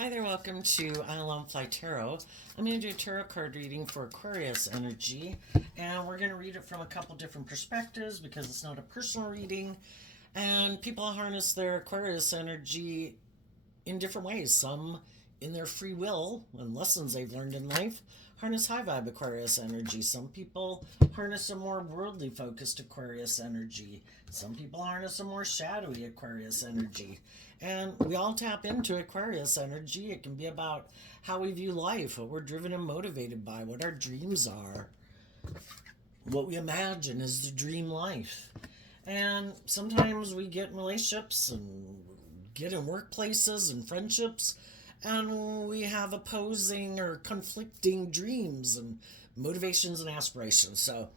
Hi there, welcome to Island Fly Tarot. I'm going to do a tarot card reading for Aquarius energy, and we're going to read it from a couple different perspectives because it's not a personal reading, and people harness their Aquarius energy in different ways. Some in their free will and lessons they've learned in life harness high vibe Aquarius energy. Some people harness a more worldly focused Aquarius energy. Some people harness a more shadowy Aquarius energy. And we all tap into Aquarius energy. It can be about how we view life, what we're driven and motivated by, what our dreams are, what we imagine is the dream life. And sometimes we get in relationships and get in workplaces and friendships, and we have opposing or conflicting dreams and motivations and aspirations. So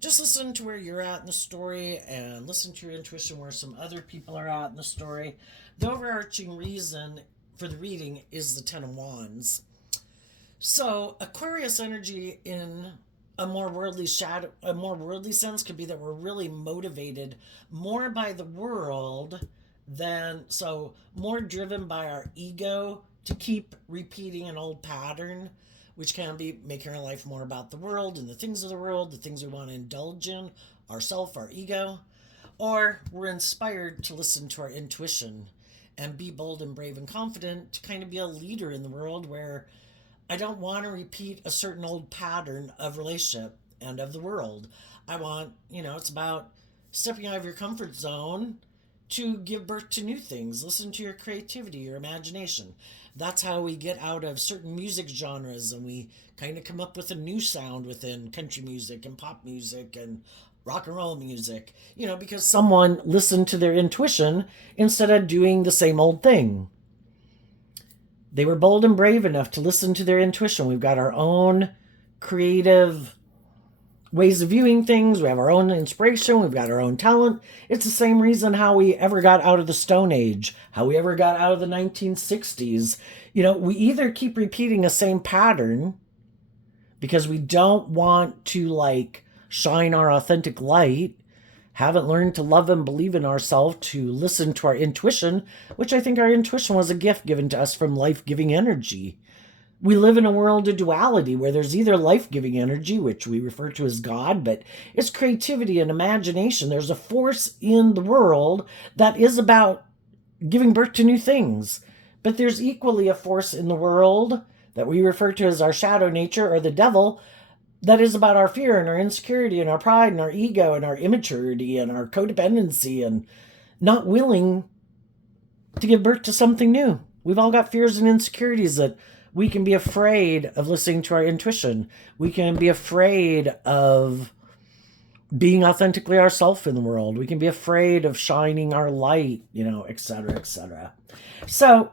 just listen to where you're at in the story and listen to your intuition where some other people are at in the story. The overarching reason for the reading is the Ten of Wands. So Aquarius energy in a more worldly sense could be that we're really motivated more by the world than more driven by our ego to keep repeating an old pattern, which can be making our life more about the world and the things of the world, the things we want to indulge in, ourself, our ego, or we're inspired to listen to our intuition and be bold and brave and confident to kind of be a leader in the world where I don't want to repeat a certain old pattern of relationship and of the world. I want, it's about stepping out of your comfort zone to give birth to new things. Listen to your creativity, your imagination. That's how we get out of certain music genres and we kind of come up with a new sound within country music and pop music and rock and roll music, because someone listened to their intuition instead of doing the same old thing. They were bold and brave enough to listen to their intuition. We've got our own creative ways of viewing things. We have our own inspiration. We've got our own talent. It's the same reason how we ever got out of the Stone Age, how we ever got out of the 1960s. We either keep repeating the same pattern because we don't want to shine our authentic light, haven't learned to love and believe in ourselves, to listen to our intuition, which I think our intuition was a gift given to us from life-giving energy. We live in a world of duality where there's either life-giving energy, which we refer to as God, but it's creativity and imagination. There's a force in the world that is about giving birth to new things. But there's equally a force in the world that we refer to as our shadow nature or the devil that is about our fear and our insecurity and our pride and our ego and our immaturity and our codependency and not willing to give birth to something new. We've all got fears and insecurities that we can be afraid of listening to our intuition. We can be afraid of being authentically ourselves in the world. We can be afraid of shining our light, et cetera, et cetera. So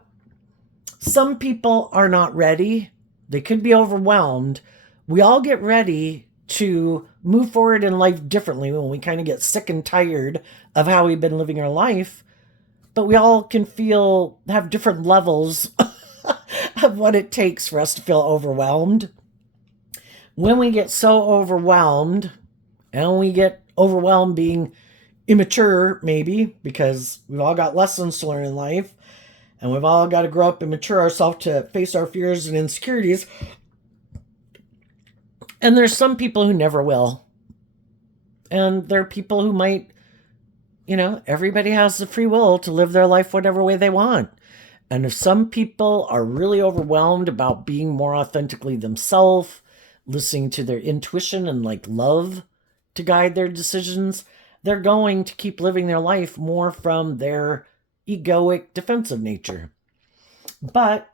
some people are not ready. They could be overwhelmed. We all get ready to move forward in life differently when we kind of get sick and tired of how we've been living our life. But we all can have different levels of what it takes for us to feel overwhelmed. When we get so overwhelmed, and we get overwhelmed being immature, maybe, because we've all got lessons to learn in life, and we've all got to grow up and mature ourselves to face our fears and insecurities. And there's some people who never will. And there are people who might, everybody has the free will to live their life whatever way they want. And if some people are really overwhelmed about being more authentically themselves, listening to their intuition and love to guide their decisions, they're going to keep living their life more from their egoic defensive nature. But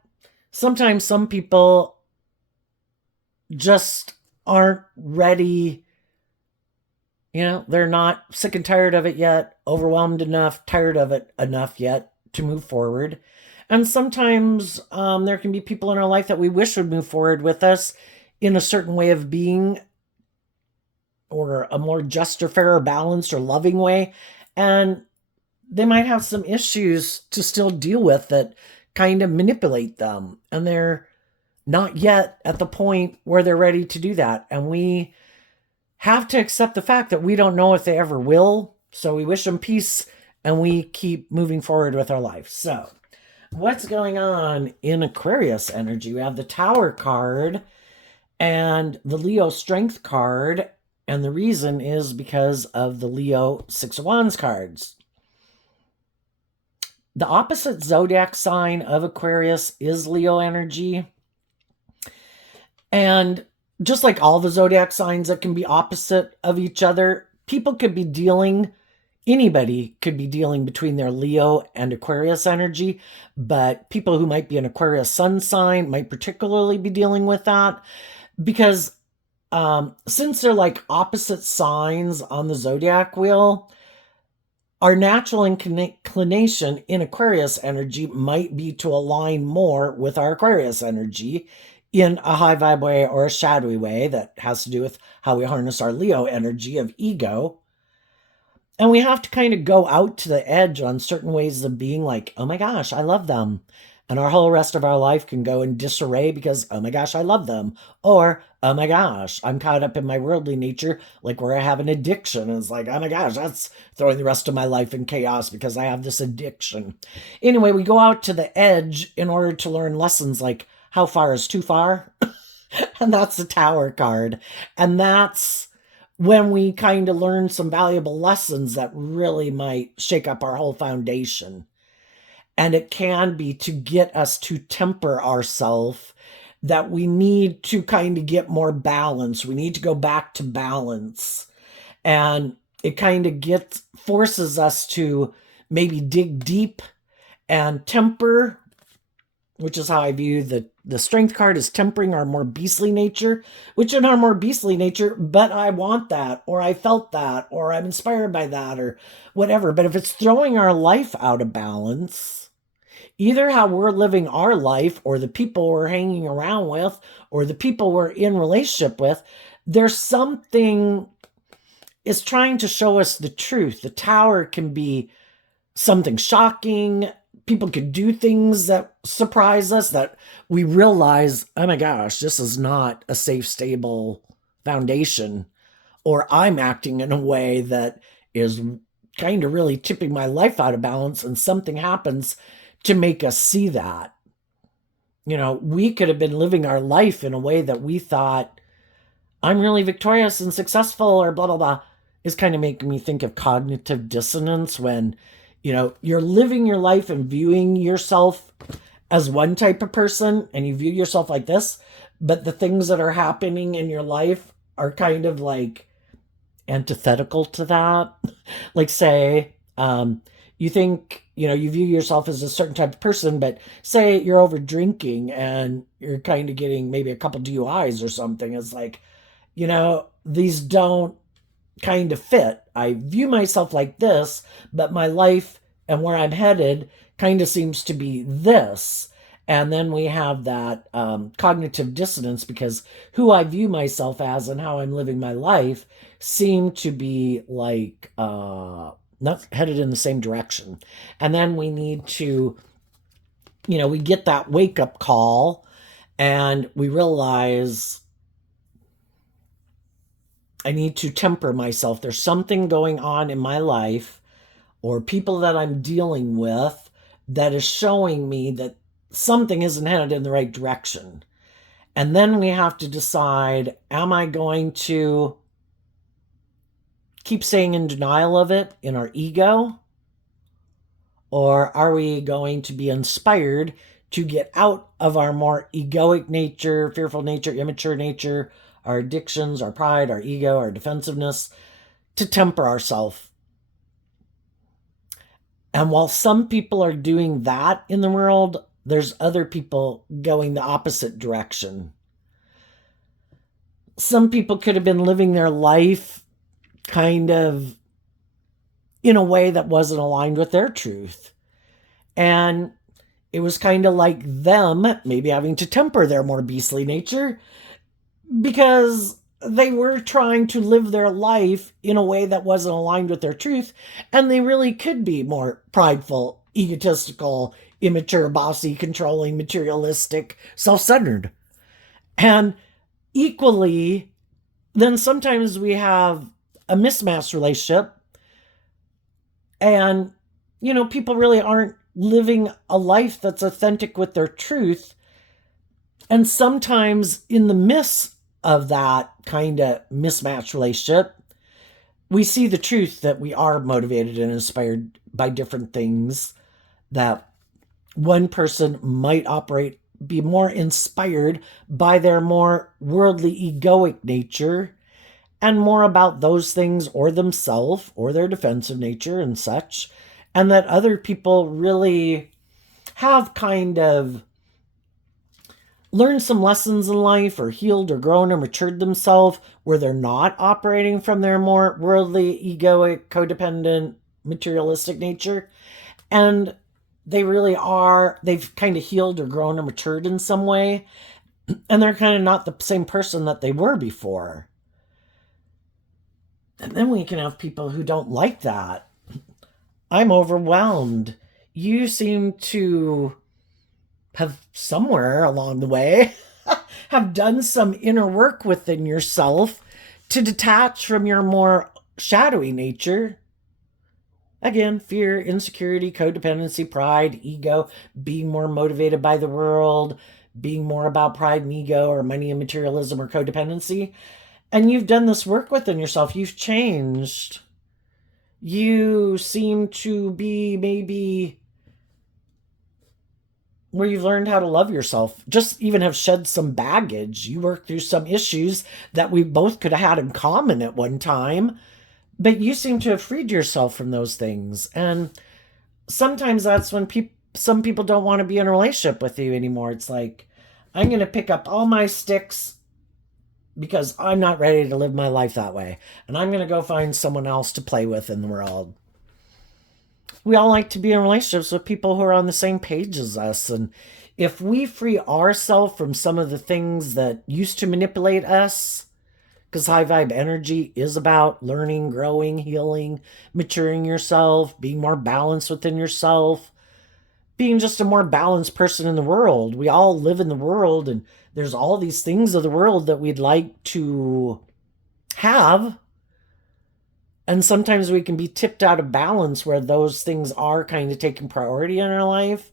sometimes some people just aren't ready. They're not sick and tired of it yet, overwhelmed enough, tired of it enough yet to move forward. And sometimes there can be people in our life that we wish would move forward with us in a certain way of being, or a more just or fair or balanced or loving way. And they might have some issues to still deal with that kind of manipulate them. And they're not yet at the point where they're ready to do that. And we have to accept the fact that we don't know if they ever will. So we wish them peace and we keep moving forward with our life. So what's going on in Aquarius energy? We have the Tower card and the Leo Strength card. And the reason is because of the Leo Six of Wands cards. The opposite zodiac sign of Aquarius is Leo energy. And just like all the zodiac signs that can be opposite of each other, people could be dealing, anybody could be dealing between their Leo and Aquarius energy, but people who might be an Aquarius sun sign might particularly be dealing with that because since they're like opposite signs on the zodiac wheel, our natural inclination in Aquarius energy might be to align more with our Aquarius energy in a high vibe way or a shadowy way that has to do with how we harness our Leo energy of ego. And we have to kind of go out to the edge on certain ways of being like, oh my gosh, I love them. And our whole rest of our life can go in disarray because, oh my gosh, I love them. Or, oh my gosh, I'm caught up in my worldly nature, like where I have an addiction. And it's like, oh my gosh, that's throwing the rest of my life in chaos because I have this addiction. Anyway, we go out to the edge in order to learn lessons like how far is too far? And that's the Tower card. And that's when we kind of learn some valuable lessons that really might shake up our whole foundation. And it can be to get us to temper ourselves, that we need to kind of get more balance. We need to go back to balance. And it kind of forces us to maybe dig deep and temper, which is how I view the Strength card, is tempering our more beastly nature, which in our more beastly nature, but I want that, or I felt that, or I'm inspired by that, or whatever. But if it's throwing our life out of balance, either how we're living our life or the people we're hanging around with or the people we're in relationship with, there's something is trying to show us the truth. The Tower can be something shocking. People could do things that surprise us, that we realize, oh my gosh, this is not a safe, stable foundation. Or I'm acting in a way that is kind of really tipping my life out of balance, and something happens to make us see that. You know, we could have been living our life in a way that we thought, I'm really victorious and successful, or blah, blah, blah, is kind of making me think of cognitive dissonance when, you know, you're living your life and viewing yourself as one type of person and you view yourself like this, but the things that are happening in your life are kind of like antithetical to that. Like say, you think, you know, you view yourself as a certain type of person, but say you're over drinking and you're kind of getting maybe a couple DUIs or something. It's like, you know, these don't kind of fit. I view myself like this, but my life and where I'm headed kind of seems to be this. And then we have that cognitive dissonance because who I view myself as and how I'm living my life seem to be like not headed in the same direction. And then we need to, you know, we get that wake up call and we realize I need to temper myself. There's something going on in my life or people that I'm dealing with that is showing me that something isn't headed in the right direction. And then we have to decide, am I going to keep staying in denial of it in our ego? Or are we going to be inspired to get out of our more egoic nature, fearful nature, immature nature, our addictions, our pride, our ego, our defensiveness, to temper ourselves? And while some people are doing that in the world, there's other people going the opposite direction. Some people could have been living their life kind of in a way that wasn't aligned with their truth. And it was kind of like them maybe having to temper their more beastly nature because they were trying to live their life in a way that wasn't aligned with their truth. And they really could be more prideful, egotistical, immature, bossy, controlling, materialistic, self-centered. And equally, then sometimes we have a mismatched relationship and, you know, people really aren't living a life that's authentic with their truth. And sometimes in the midst of that kind of mismatched relationship, we see the truth that we are motivated and inspired by different things, that one person might be more inspired by their more worldly egoic nature and more about those things or themselves or their defensive nature and such, and that other people really have kind of learned some lessons in life or healed or grown or matured themselves where they're not operating from their more worldly, egoic, codependent, materialistic nature. And they really are, they've kind of healed or grown or matured in some way. And they're kind of not the same person that they were before. And then we can have people who don't like that. I'm overwhelmed. You seem to have somewhere along the way have done some inner work within yourself to detach from your more shadowy nature. Again, fear, insecurity, codependency, pride, ego, being more motivated by the world, being more about pride and ego or money and materialism or codependency. And you've done this work within yourself. You've changed. You seem to be maybe where you've learned how to love yourself, just even have shed some baggage. You worked through some issues that we both could have had in common at one time, but you seem to have freed yourself from those things. And sometimes that's when some people don't want to be in a relationship with you anymore. It's like, I'm going to pick up all my sticks because I'm not ready to live my life that way. And I'm going to go find someone else to play with in the world. We all like to be in relationships with people who are on the same page as us. And if we free ourselves from some of the things that used to manipulate us, because high vibe energy is about learning, growing, healing, maturing yourself, being more balanced within yourself, being just a more balanced person in the world. We all live in the world, and there's all these things of the world that we'd like to have. And sometimes we can be tipped out of balance where those things are kind of taking priority in our life.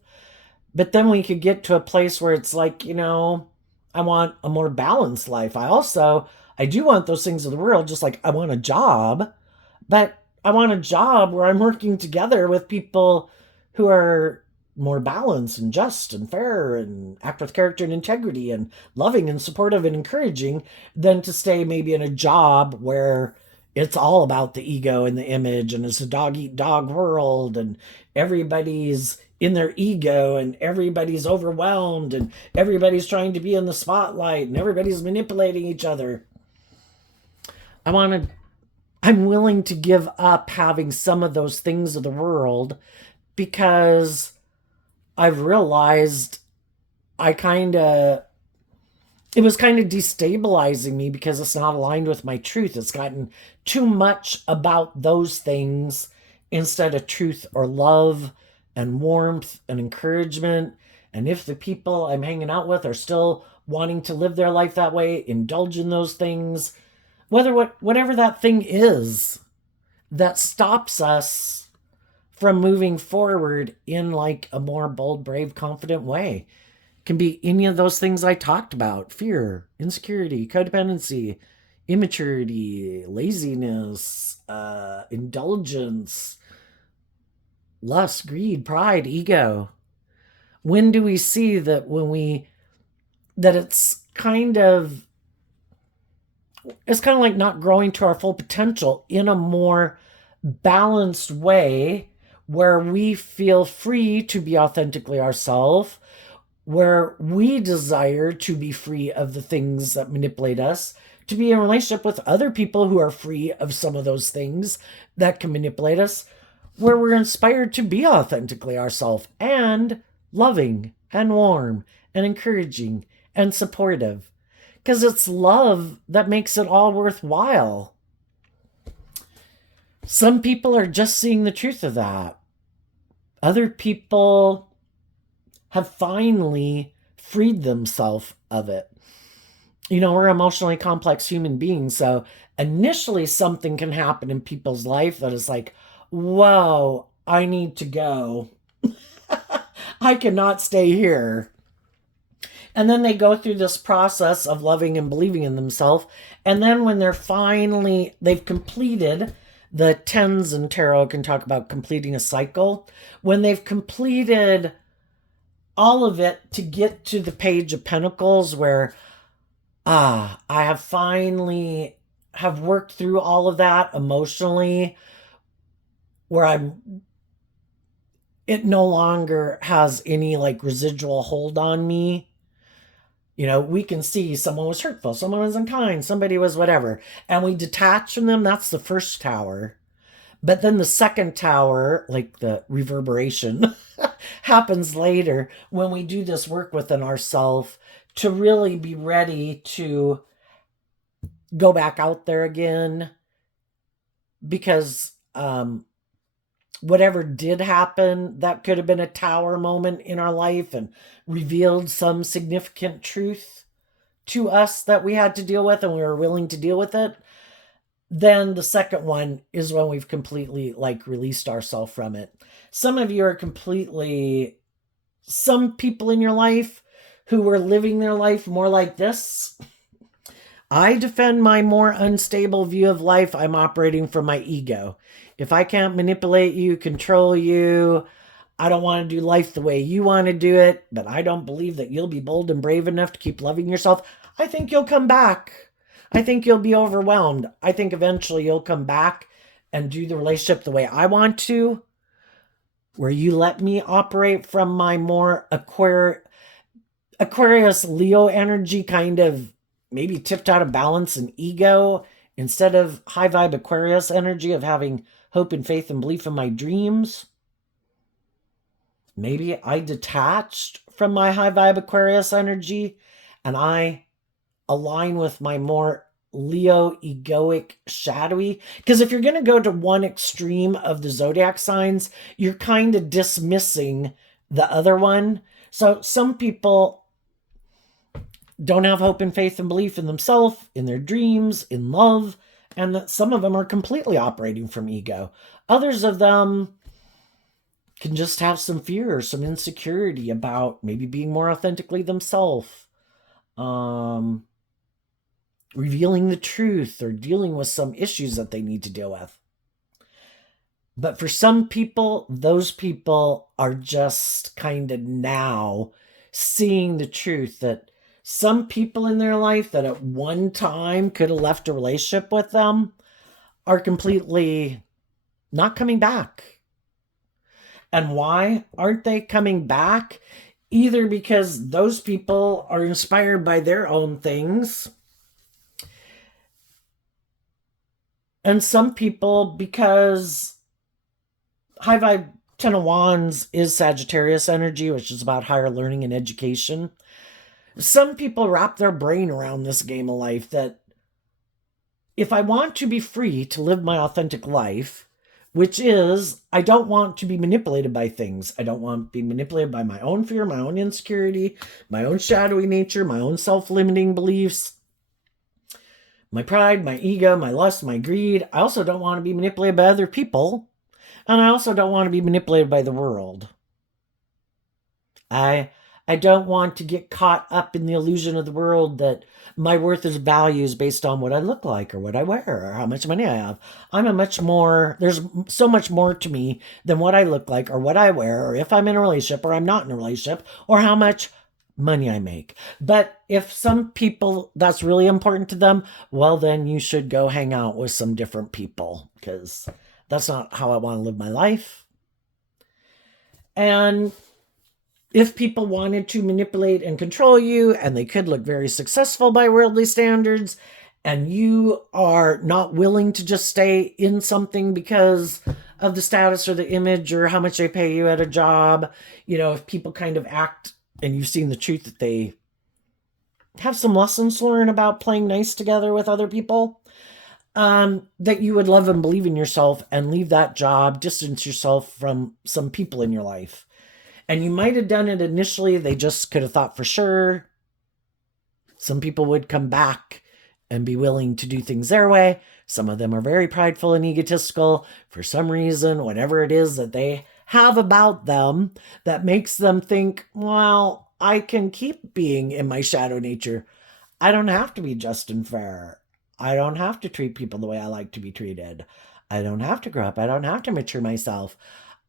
But then we could get to a place where it's like, I want a more balanced life. I do want those things of the world, just like I want a job. But I want a job where I'm working together with people who are more balanced and just and fair and act with character and integrity and loving and supportive and encouraging, than to stay maybe in a job where it's all about the ego and the image, and it's a dog-eat-dog world, and everybody's in their ego, and everybody's overwhelmed, and everybody's trying to be in the spotlight, and everybody's manipulating each other. I'm willing to give up having some of those things of the world, because I've realized it was kind of destabilizing me because it's not aligned with my truth. It's gotten too much about those things instead of truth or love and warmth and encouragement. And if the people I'm hanging out with are still wanting to live their life that way, indulge in those things, whatever that thing is that stops us from moving forward in like a more bold, brave, confident way. Can be any of those things I talked about: fear, insecurity, codependency, immaturity, laziness, indulgence, lust, greed, pride, ego. When do we see that it's kind of like not growing to our full potential in a more balanced way, where we feel free to be authentically ourselves, where we desire to be free of the things that manipulate us, to be in a relationship with other people who are free of some of those things that can manipulate us, where we're inspired to be authentically ourselves and loving and warm and encouraging and supportive. Because it's love that makes it all worthwhile. Some people are just seeing the truth of that. Other people have finally freed themselves of it. We're emotionally complex human beings, so initially something can happen in people's life that is like, whoa, I need to go. I cannot stay here. And then they go through this process of loving and believing in themselves. And then when they've completed the tens, and tarot can talk about completing a cycle. When they've completed all of it to get to the Page of Pentacles where, I have finally have worked through all of that emotionally, where it no longer has any like residual hold on me. We can see someone was hurtful, someone was unkind, somebody was whatever, and we detach from them. That's the first tower. But then the second tower, like the reverberation, happens later when we do this work within ourselves to really be ready to go back out there again. Because whatever did happen, that could have been a tower moment in our life and revealed some significant truth to us that we had to deal with, and we were willing to deal with it. Then the second one is when we've completely like released ourselves from it. Some of you are some people in your life who were living their life more like this. I defend my more unstable view of life. I'm operating from my ego. If I can't manipulate you, control you, I don't want to do life the way you want to do it, but I don't believe that you'll be bold and brave enough to keep loving yourself, I think you'll come back. I think you'll be overwhelmed. I think eventually you'll come back and do the relationship the way I want to, where you let me operate from my more Aquarius Leo energy, kind of maybe tipped out of balance and ego, instead of high vibe Aquarius energy of having hope and faith and belief in my dreams. Maybe I detached from my high vibe Aquarius energy and I align with my more Leo egoic shadowy. Because if you're going to go to one extreme of the zodiac signs, you're kind of dismissing the other one. So some people don't have hope and faith and belief in themselves, in their dreams, in love, and that some of them are completely operating from ego. Others of them can just have some fear or some insecurity about maybe being more authentically themselves, revealing the truth, or dealing with some issues that they need to deal with. But for some people, those people are just kind of now seeing the truth that some people in their life that at one time could have left a relationship with them are completely not coming back. And why aren't they coming back? Either because those people are inspired by their own things, and some people because high vibe Ten of Wands is Sagittarius energy, which is about higher learning and education. Some people wrap their brain around this game of life that if I want to be free to live my authentic life, which is, I don't want to be manipulated by things. I don't want to be manipulated by my own fear, my own insecurity, my own shadowy nature, my own self-limiting beliefs, my pride, my ego, my lust, my greed. I also don't want to be manipulated by other people. And I also don't want to be manipulated by the world. I don't want to get caught up in the illusion of the world that my worth is values based on what I look like or what I wear or how much money I have. There's so much more to me than what I look like or what I wear or if I'm in a relationship or I'm not in a relationship or how much money I make. But if some people, that's really important to them, well, then you should go hang out with some different people, because that's not how I want to live my life. And if people wanted to manipulate and control you, and they could look very successful by worldly standards, and you are not willing to just stay in something because of the status or the image or how much they pay you at a job, if people kind of act, and you've seen the truth that they have some lessons learned about playing nice together with other people, that you would love and believe in yourself and leave that job, distance yourself from some people in your life. And you might have done it initially. They just could have thought for sure. Some people would come back and be willing to do things their way. Some of them are very prideful and egotistical. For some reason, whatever it is that they have about them that makes them think, well, I can keep being in my shadow nature. I don't have to be just and fair. I don't have to treat people the way I like to be treated. I don't have to grow up. I don't have to mature myself.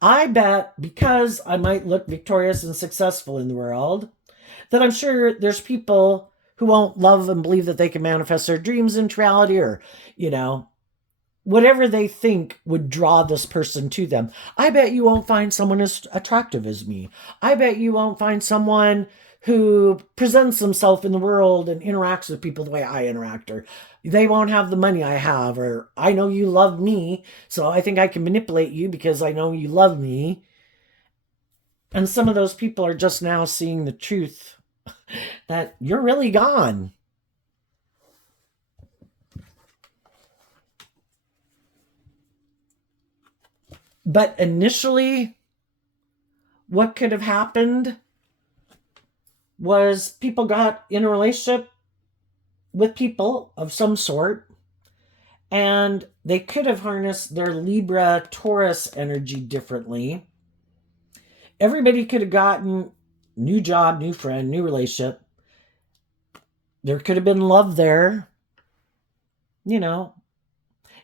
I bet because I might look victorious and successful in the world, that I'm sure there's people who won't love and believe that they can manifest their dreams into reality, or, you know, whatever they think would draw this person to them. I bet you won't find someone as attractive as me. I bet you won't find someone who presents themselves in the world and interacts with people the way I interact, or they won't have the money I have, or I know you love me, so I think I can manipulate you because I know you love me. And some of those people are just now seeing the truth that you're really gone. But initially, what could have happened was people got in a relationship with people of some sort, and they could have harnessed their Libra Taurus energy differently. Everybody could have gotten new job, new friend, new relationship. There could have been love there, you know,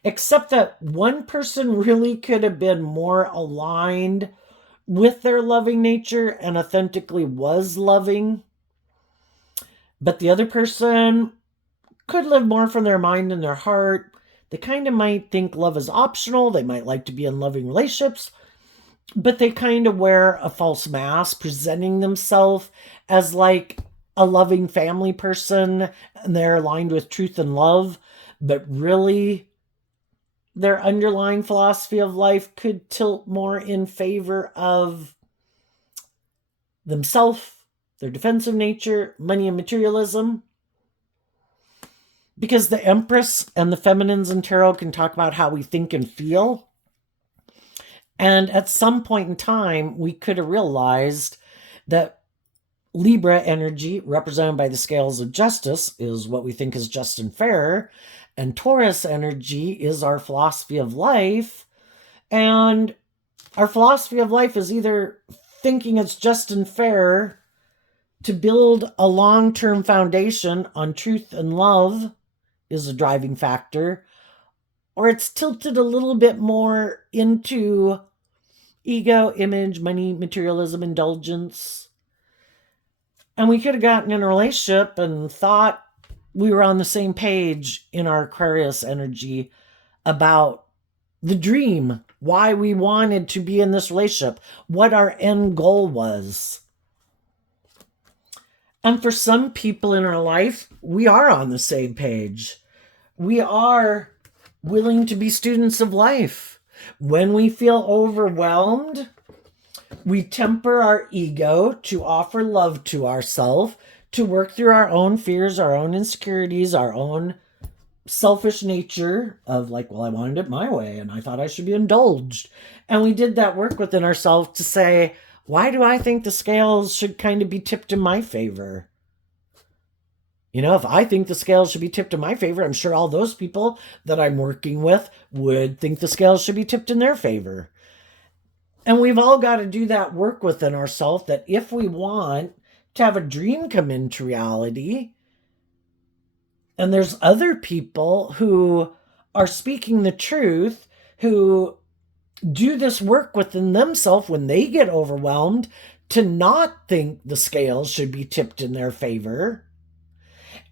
except that one person really could have been more aligned with their loving nature and authentically was loving. But the other person could live more from their mind and their heart. They kind of might think love is optional. They might like to be in loving relationships, but they kind of wear a false mask, presenting themselves as like a loving family person, and they're aligned with truth and love. But really, their underlying philosophy of life could tilt more in favor of themselves, their defensive nature, money and materialism. Because the Empress and the feminines in tarot can talk about how we think and feel. And at some point in time, we could have realized that Libra energy, represented by the scales of justice, is what we think is just and fair. And Taurus energy is our philosophy of life. And our philosophy of life is either thinking it's just and fair to build a long-term foundation on truth and love is a driving factor, or it's tilted a little bit more into ego, image, money, materialism, indulgence. And we could have gotten in a relationship and thought we were on the same page in our Aquarius energy about the dream, why we wanted to be in this relationship, what our end goal was. And for some people in our life, we are on the same page. We are willing to be students of life. When we feel overwhelmed, we temper our ego to offer love to ourselves, to work through our own fears, our own insecurities, our own selfish nature of like, well, I wanted it my way and I thought I should be indulged. And we did that work within ourselves to say, why do I think the scales should kind of be tipped in my favor? You know, if I think the scales should be tipped in my favor, I'm sure all those people that I'm working with would think the scales should be tipped in their favor. And we've all got to do that work within ourselves, that if we want to have a dream come into reality, and there's other people who are speaking the truth, who do this work within themselves when they get overwhelmed, to not think the scales should be tipped in their favor.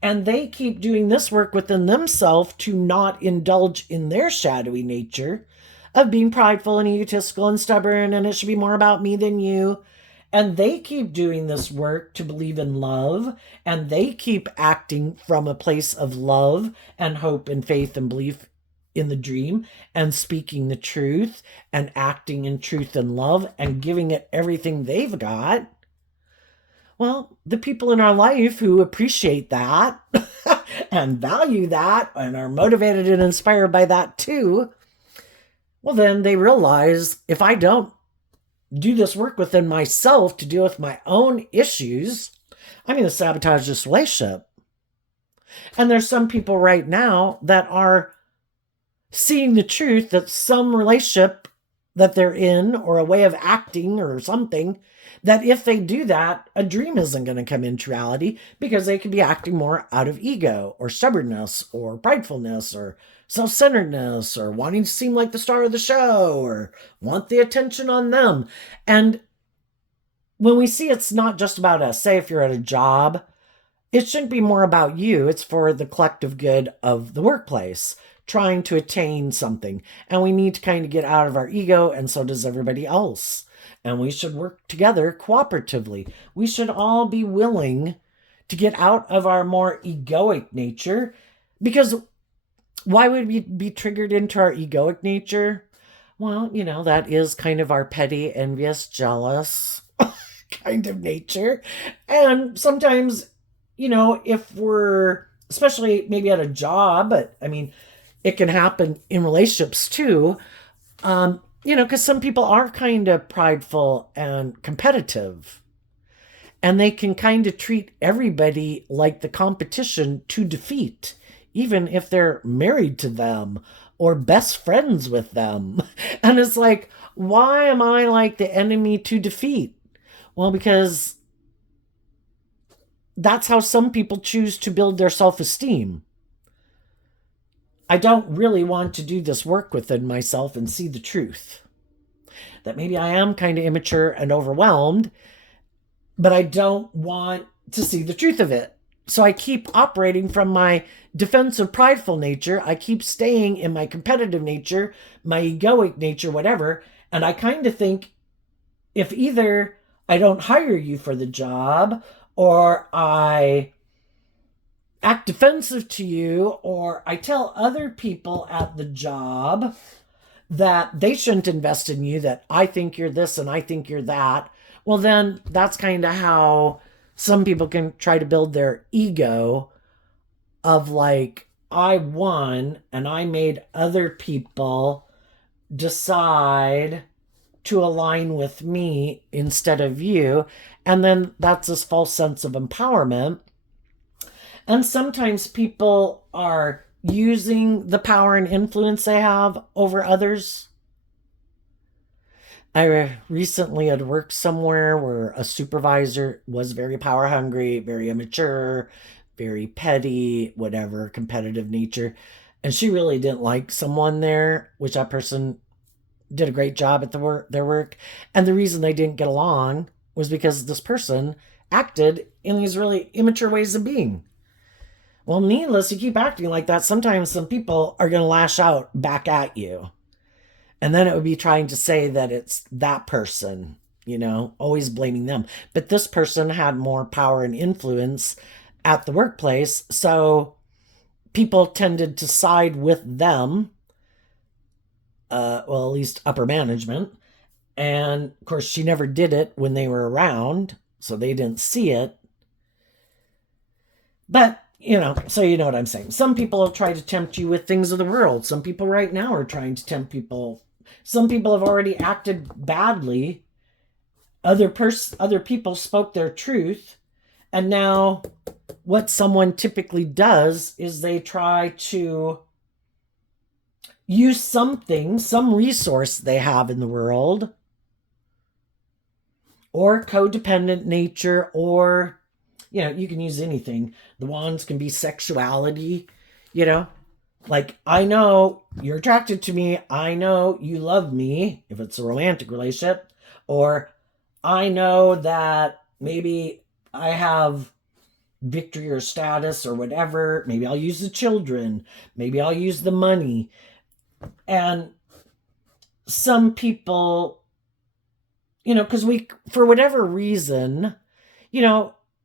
And they keep doing this work within themselves to not indulge in their shadowy nature of being prideful and egotistical and stubborn, and it should be more about me than you. And they keep doing this work to believe in love, and they keep acting from a place of love and hope and faith and belief in the dream, and speaking the truth and acting in truth and love and giving it everything they've got. Well, the people in our life who appreciate that and value that and are motivated and inspired by that too, well, then they realize if I don't do this work within myself to deal with my own issues, I'm going to sabotage this relationship. And there's some people right now that are seeing the truth that some relationship that they're in or a way of acting or something, that if they do that, a dream isn't going to come into reality because they could be acting more out of ego or stubbornness or pridefulness or self-centeredness or wanting to seem like the star of the show or want the attention on them. And when we see it's not just about us, say if you're at a job, it shouldn't be more about you. It's for the collective good of the workplace, trying to attain something. And we need to kind of get out of our ego, and so does everybody else. And we should work together cooperatively. We should all be willing to get out of our more egoic nature, because why would we be triggered into our egoic nature? Well, that is kind of our petty, envious, jealous kind of nature. And sometimes, if we're, especially maybe at a job, but I mean, it can happen in relationships too, because some people are kind of prideful and competitive. And they can kind of treat everybody like the competition to defeat, even if they're married to them or best friends with them. And it's like, why am I like the enemy to defeat? Well, because that's how some people choose to build their self-esteem. I don't really want to do this work within myself and see the truth. That maybe I am kind of immature and overwhelmed, but I don't want to see the truth of it. So I keep operating from my defensive, prideful nature. I keep staying in my competitive nature, my egoic nature, whatever. And I kind of think, if either I don't hire you for the job, or I act defensive to you, or I tell other people at the job that they shouldn't invest in you, that I think you're this and I think you're that, well, then that's kind of how some people can try to build their ego of like, I won and I made other people decide to align with me instead of you. And then that's this false sense of empowerment. And sometimes people are using the power and influence they have over others. I recently had worked somewhere where a supervisor was very power hungry, very immature, very petty, whatever, competitive nature. And she really didn't like someone there, which that person did a great job at their work. And the reason they didn't get along was because this person acted in these really immature ways of being. Well, needless, you keep acting like that, sometimes some people are going to lash out back at you. And then it would be trying to say that it's that person, always blaming them. But this person had more power and influence at the workplace, so people tended to side with them, at least upper management. And of course, she never did it when they were around, so they didn't see it. But so you know what I'm saying. Some people will try to tempt you with things of the world. Some people right now are trying to tempt people. Some people have already acted badly. Other people spoke their truth. And now what someone typically does is they try to use something, some resource they have in the world, or codependent nature, or you can use anything. The wands can be sexuality, like, I know you're attracted to me. I know you love me, if it's a romantic relationship. Or I know that maybe I have victory or status or whatever. Maybe I'll use the children. Maybe I'll use the money. And some people, because for whatever reason,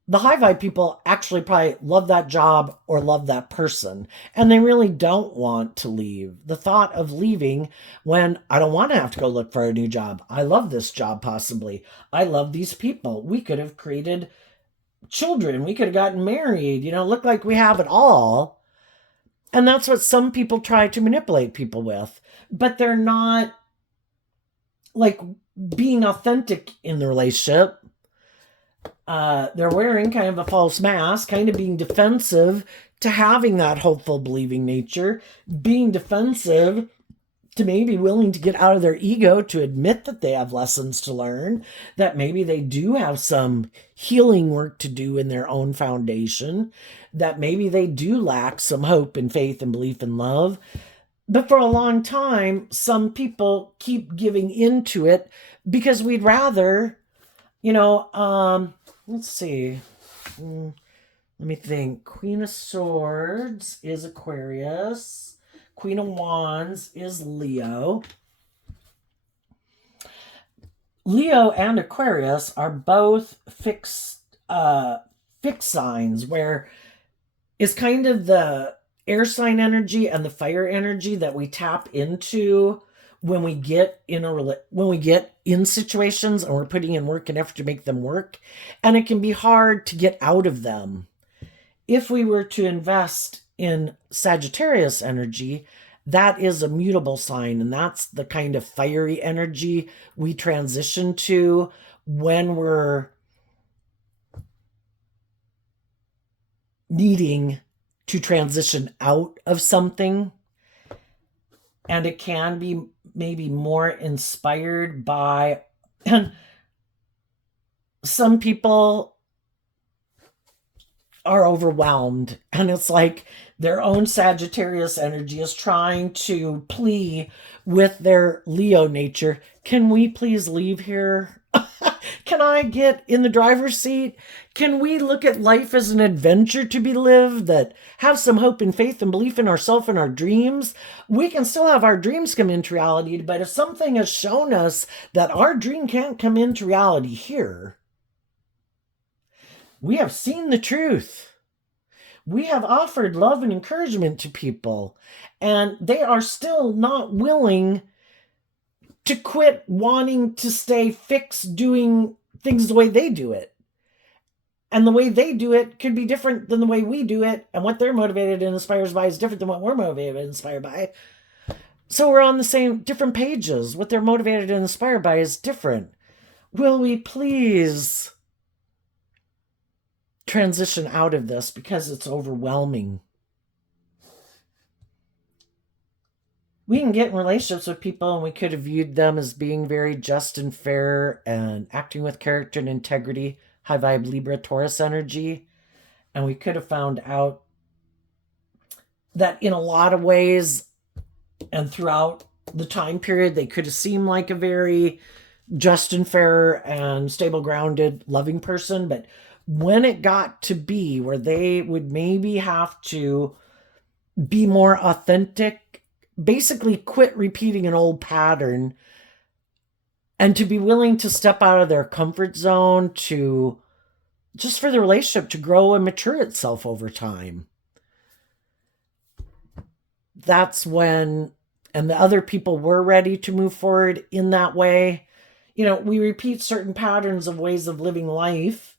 the high vibe people actually probably love that job or love that person, and they really don't want to leave. The thought of leaving when I don't want to have to go look for a new job. I love this job, possibly. I love these people. We could have created children. We could have gotten married, look like we have it all. And that's what some people try to manipulate people with. But they're not like being authentic in the relationship. They're wearing kind of a false mask, kind of being defensive to having that hopeful, believing nature, being defensive to maybe willing to get out of their ego to admit that they have lessons to learn, that maybe they do have some healing work to do in their own foundation, that maybe they do lack some hope and faith and belief and love. But for a long time, some people keep giving into it because we'd rather, let's see. Let me think. Queen of Swords is Aquarius. Queen of Wands is Leo. Leo and Aquarius are both fixed signs, where it's kind of the air sign energy and the fire energy that we tap into when we get in situations and we're putting in work and effort to make them work, and it can be hard to get out of them. If we were to invest in Sagittarius energy, that is a mutable sign, and that's the kind of fiery energy we transition to when we're needing to transition out of something. And it can be maybe more inspired by, and some people are overwhelmed, and it's like their own Sagittarius energy is trying to plea with their Leo nature. Can we please leave here? Can I get in the driver's seat? Can we look at life as an adventure to be lived, that have some hope and faith and belief in ourselves and our dreams? We can still have our dreams come into reality, but if something has shown us that our dream can't come into reality here, we have seen the truth. We have offered love and encouragement to people, and they are still not willing to quit wanting to stay fixed doing things the way they do it. And the way they do it could be different than the way we do it, and what they're motivated and inspired by is different than what we're motivated and inspired by. So we're on the same different pages. What they're motivated and inspired by is different. Will we please transition out of this, because it's overwhelming? We can get in relationships with people and we could have viewed them as being very just and fair and acting with character and integrity, high vibe Libra Taurus energy. And we could have found out that in a lot of ways and throughout the time period, they could have seemed like a very just and fair and stable, grounded, loving person. But when it got to be where they would maybe have to be more authentic, basically quit repeating an old pattern, and to be willing to step out of their comfort zone to just for the relationship to grow and mature itself over time. That's when, and the other people were ready to move forward in that way. We repeat certain patterns of ways of living life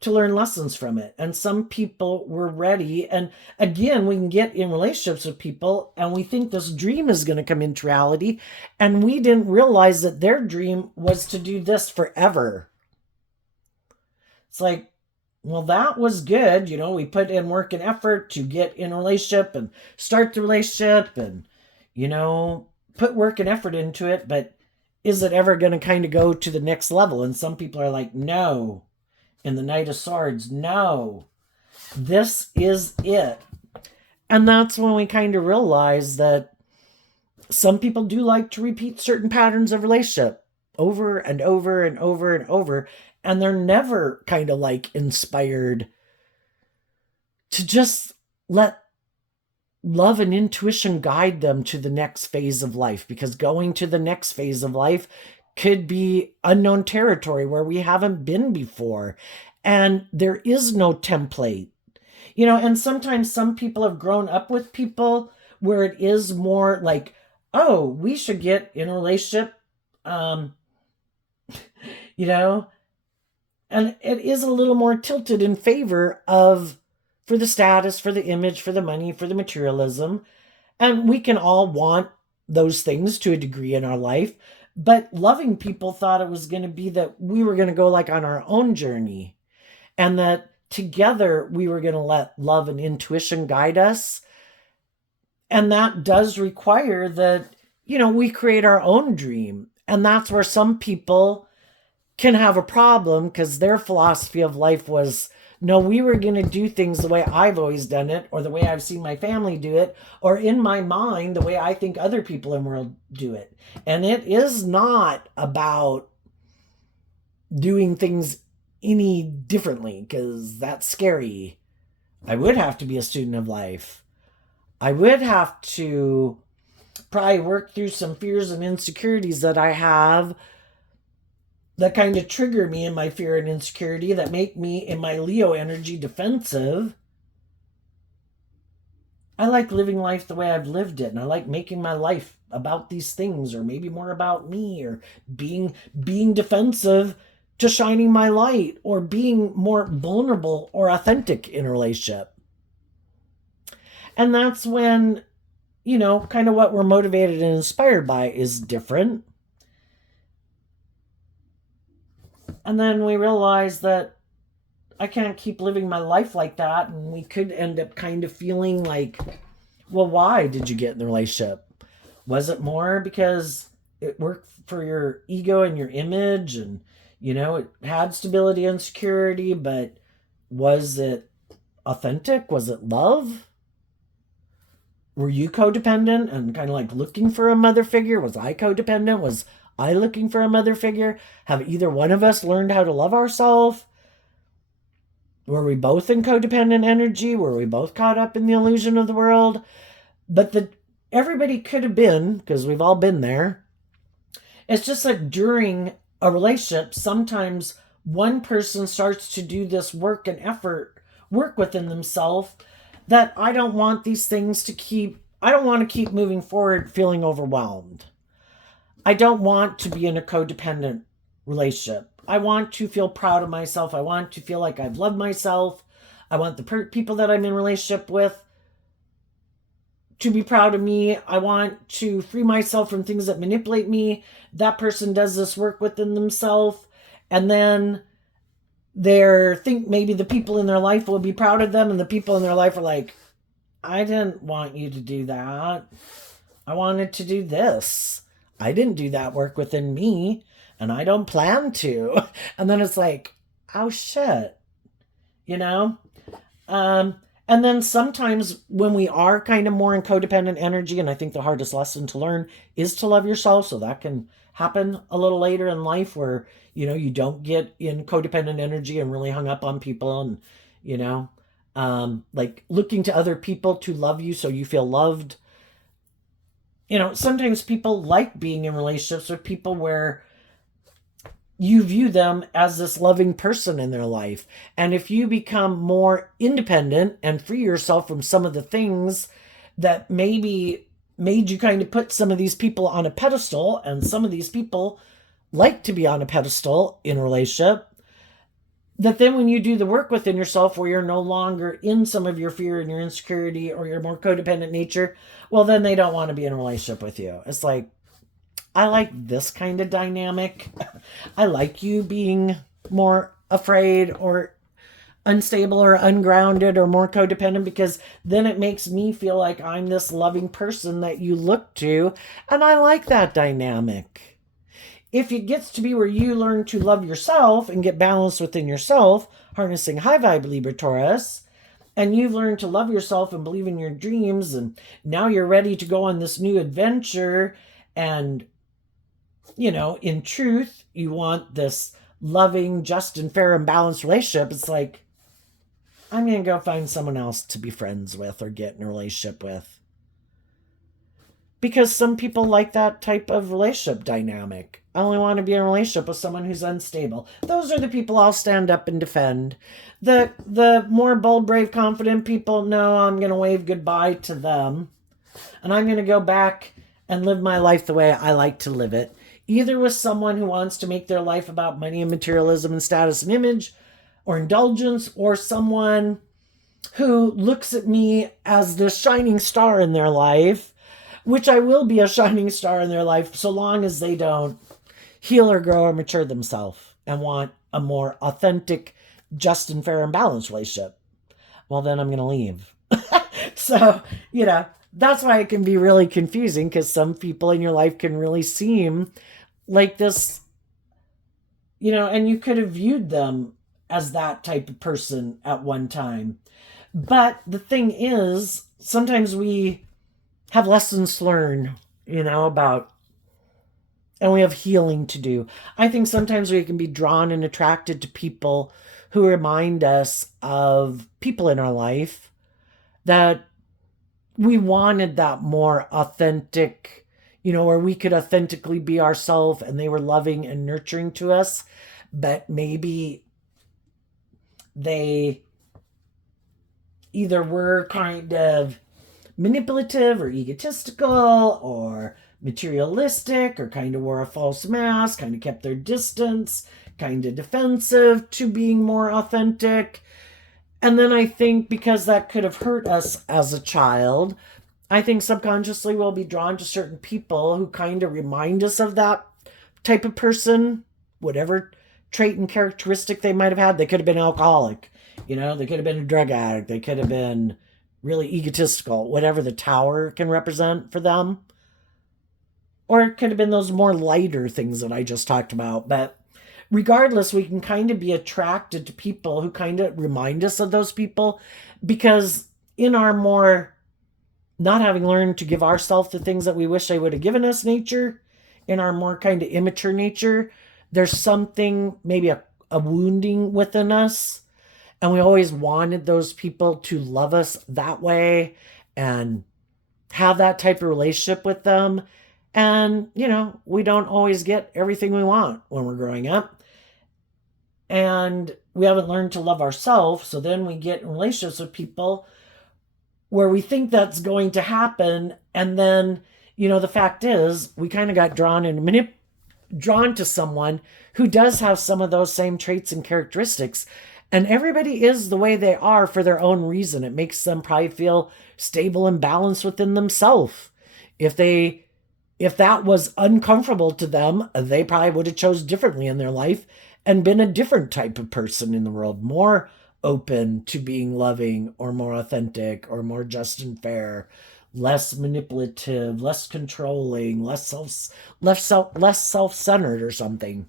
to learn lessons from it. And some people were ready. And again, we can get in relationships with people and we think this dream is going to come into reality. And we didn't realize that their dream was to do this forever. It's like, well, that was good. We put in work and effort to get in a relationship and start the relationship and, put work and effort into it. But is it ever going to kind of go to the next level? And some people are like, no. In the Knight of Swords, no, this is it. And that's when we kind of realize that some people do like to repeat certain patterns of relationship over and over and over and over, and they're never kind of like inspired to just let love and intuition guide them to the next phase of life, because going to the next phase of life could be unknown territory where we haven't been before. And there is no template, and sometimes some people have grown up with people where it is more like, oh, we should get in a relationship, and it is a little more tilted in favor of, for the status, for the image, for the money, for the materialism. And we can all want those things to a degree in our life. But loving people thought it was going to be that we were going to go like on our own journey, and that together we were going to let love and intuition guide us. And that does require that we create our own dream. And that's where some people can have a problem because their philosophy of life was, no, we were going to do things the way I've always done it, or the way I've seen my family do it, or in my mind, the way I think other people in the world do it. And it is not about doing things any differently, because that's scary. I would have to be a student of life. I would have to probably work through some fears and insecurities that I have that kind of trigger me in my fear and insecurity, that make me in my Leo energy defensive. I like living life the way I've lived it, and I like making my life about these things, or maybe more about me, or being defensive to shining my light, or being more vulnerable or authentic in a relationship. And that's when, kind of what we're motivated and inspired by is different. And then we realize that I can't keep living my life like that. And we could end up kind of feeling like, well, why did you get in the relationship? Was it more because it worked for your ego and your image, and, it had stability and security, but was it authentic? Was it love? Were you codependent and kind of like looking for a mother figure? Was I codependent? Was I looking for a mother figure? Have either one of us learned how to love ourselves? Were we both in codependent energy? Were we both caught up in the illusion of the world? But everybody could have been, because we've all been there. It's just like during a relationship, sometimes one person starts to do this work and effort, work within themselves, that I don't want these things to keep, I don't want to keep moving forward feeling overwhelmed. I don't want to be in a codependent relationship. I want to feel proud of myself. I want to feel like I've loved myself. I want the people that I'm in relationship with to be proud of me. I want to free myself from things that manipulate me. That person does this work within themselves, and then they think maybe the people in their life will be proud of them, and the people in their life are like, I didn't want you to do that. I wanted to do this. I didn't do that work within me, and I don't plan to. And then it's like, oh shit, and then sometimes when we are kind of more in codependent energy, and I think the hardest lesson to learn is to love yourself. So that can happen a little later in life where, you don't get in codependent energy and really hung up on people, and, like looking to other people to love you so you feel loved. Sometimes people like being in relationships with people where you view them as this loving person in their life. And if you become more independent and free yourself from some of the things that maybe made you kind of put some of these people on a pedestal, and some of these people like to be on a pedestal in a relationship, that then when you do the work within yourself where you're no longer in some of your fear and your insecurity or your more codependent nature, well, then they don't want to be in a relationship with you. It's like, I like this kind of dynamic. I like you being more afraid or unstable or ungrounded or more codependent, because then it makes me feel like I'm this loving person that you look to, and I like that dynamic. If it gets to be where you learn to love yourself and get balanced within yourself, harnessing high vibe Libra Taurus, and you've learned to love yourself and believe in your dreams, and now you're ready to go on this new adventure, and in truth, you want this loving, just and fair and balanced relationship. It's like, I'm going to go find someone else to be friends with or get in a relationship with. Because some people like that type of relationship dynamic. I only want to be in a relationship with someone who's unstable. Those are the people I'll stand up and defend. The more bold, brave, confident people, no, I'm going to wave goodbye to them. And I'm going to go back and live my life the way I like to live it. Either with someone who wants to make their life about money and materialism and status and image or indulgence, or someone who looks at me as the shining star in their life, which I will be a shining star in their life so long as they don't heal or grow or mature themselves and want a more authentic, just and fair and balanced relationship. Well, then I'm going to leave. So, that's why it can be really confusing, because some people in your life can really seem like this, and you could have viewed them as that type of person at one time. But the thing is, sometimes we have lessons to learn, about, and we have healing to do. I think sometimes we can be drawn and attracted to people who remind us of people in our life that we wanted that more authentic, where we could authentically be ourselves and they were loving and nurturing to us, but maybe they either were kind of manipulative or egotistical or materialistic, or kind of wore a false mask, kind of kept their distance, kind of defensive to being more authentic. And then I think because that could have hurt us as a child, I think subconsciously we'll be drawn to certain people who kind of remind us of that type of person, whatever trait and characteristic they might have had. They could have been alcoholic, they could have been a drug addict, they could have been really egotistical, whatever the tower can represent for them. Or it could have been those more lighter things that I just talked about. But regardless, we can kind of be attracted to people who kind of remind us of those people, because in our more not having learned to give ourselves the things that we wish they would have given us nature, in our more kind of immature nature, there's something, maybe a wounding within us. And we always wanted those people to love us that way and have that type of relationship with them. And, we don't always get everything we want when we're growing up. And we haven't learned to love ourselves. So then we get in relationships with people where we think that's going to happen. And then, the fact is, we kind of got drawn to someone who does have some of those same traits and characteristics. And everybody is the way they are for their own reason. It makes them probably feel stable and balanced within themselves. If that was uncomfortable to them, they probably would have chose differently in their life and been a different type of person in the world, more open to being loving or more authentic or more just and fair, less manipulative, less controlling, less self-centered or something.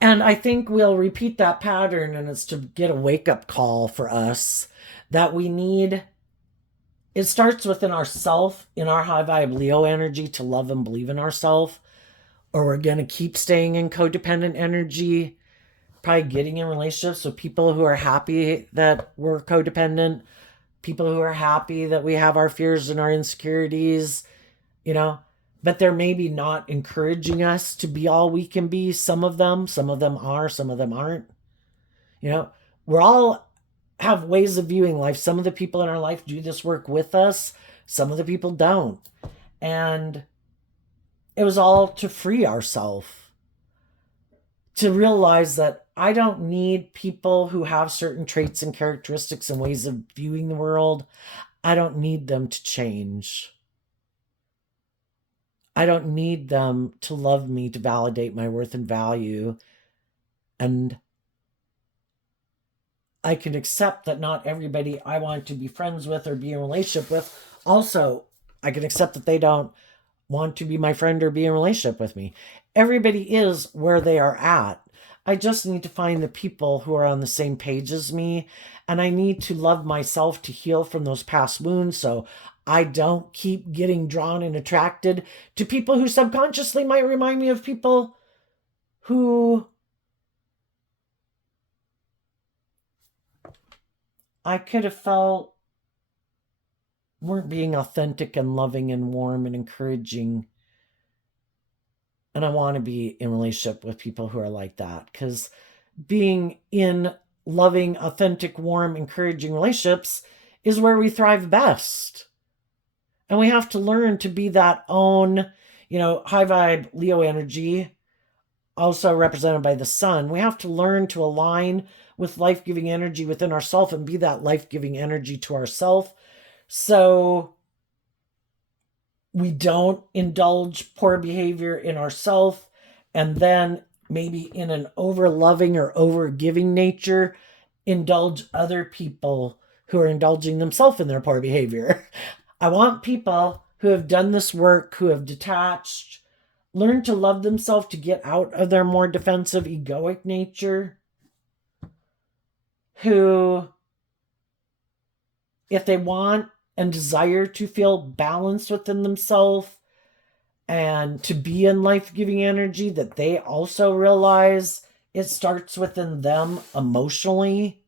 And I think we'll repeat that pattern, and it's to get a wake-up call for us that we need. It starts within ourself, in our high vibe Leo energy, to love and believe in ourselves, or we're going to keep staying in codependent energy, probably getting in relationships with people who are happy that we're codependent, people who are happy that we have our fears and our insecurities, but they're maybe not encouraging us to be all we can be. Some of them are, some of them aren't. We're all have ways of viewing life. Some of the people in our life do this work with us. Some of the people don't. And it was all to free ourselves, to realize that I don't need people who have certain traits and characteristics and ways of viewing the world. I don't need them to change. I don't need them to love me, to validate my worth and value. And I can accept that not everybody I want to be friends with or be in a relationship with. Also, I can accept that they don't want to be my friend or be in a relationship with me. Everybody is where they are at. I just need to find the people who are on the same page as me. And I need to love myself to heal from those past wounds, so I don't keep getting drawn and attracted to people who subconsciously might remind me of people who I could have felt weren't being authentic and loving and warm and encouraging. And I want to be in relationship with people who are like that, because being in loving, authentic, warm, encouraging relationships is where we thrive best. And we have to learn to be that own, high vibe Leo energy, also represented by the sun. We have to learn to align with life-giving energy within ourselves and be that life-giving energy to ourselves, so we don't indulge poor behavior in ourselves and then maybe in an over-loving or over-giving nature indulge other people who are indulging themselves in their poor behavior. I want people who have done this work, who have detached, learned to love themselves, to get out of their more defensive, egoic nature, who, if they want and desire to feel balanced within themselves and to be in life-giving energy, that they also realize it starts within them emotionally,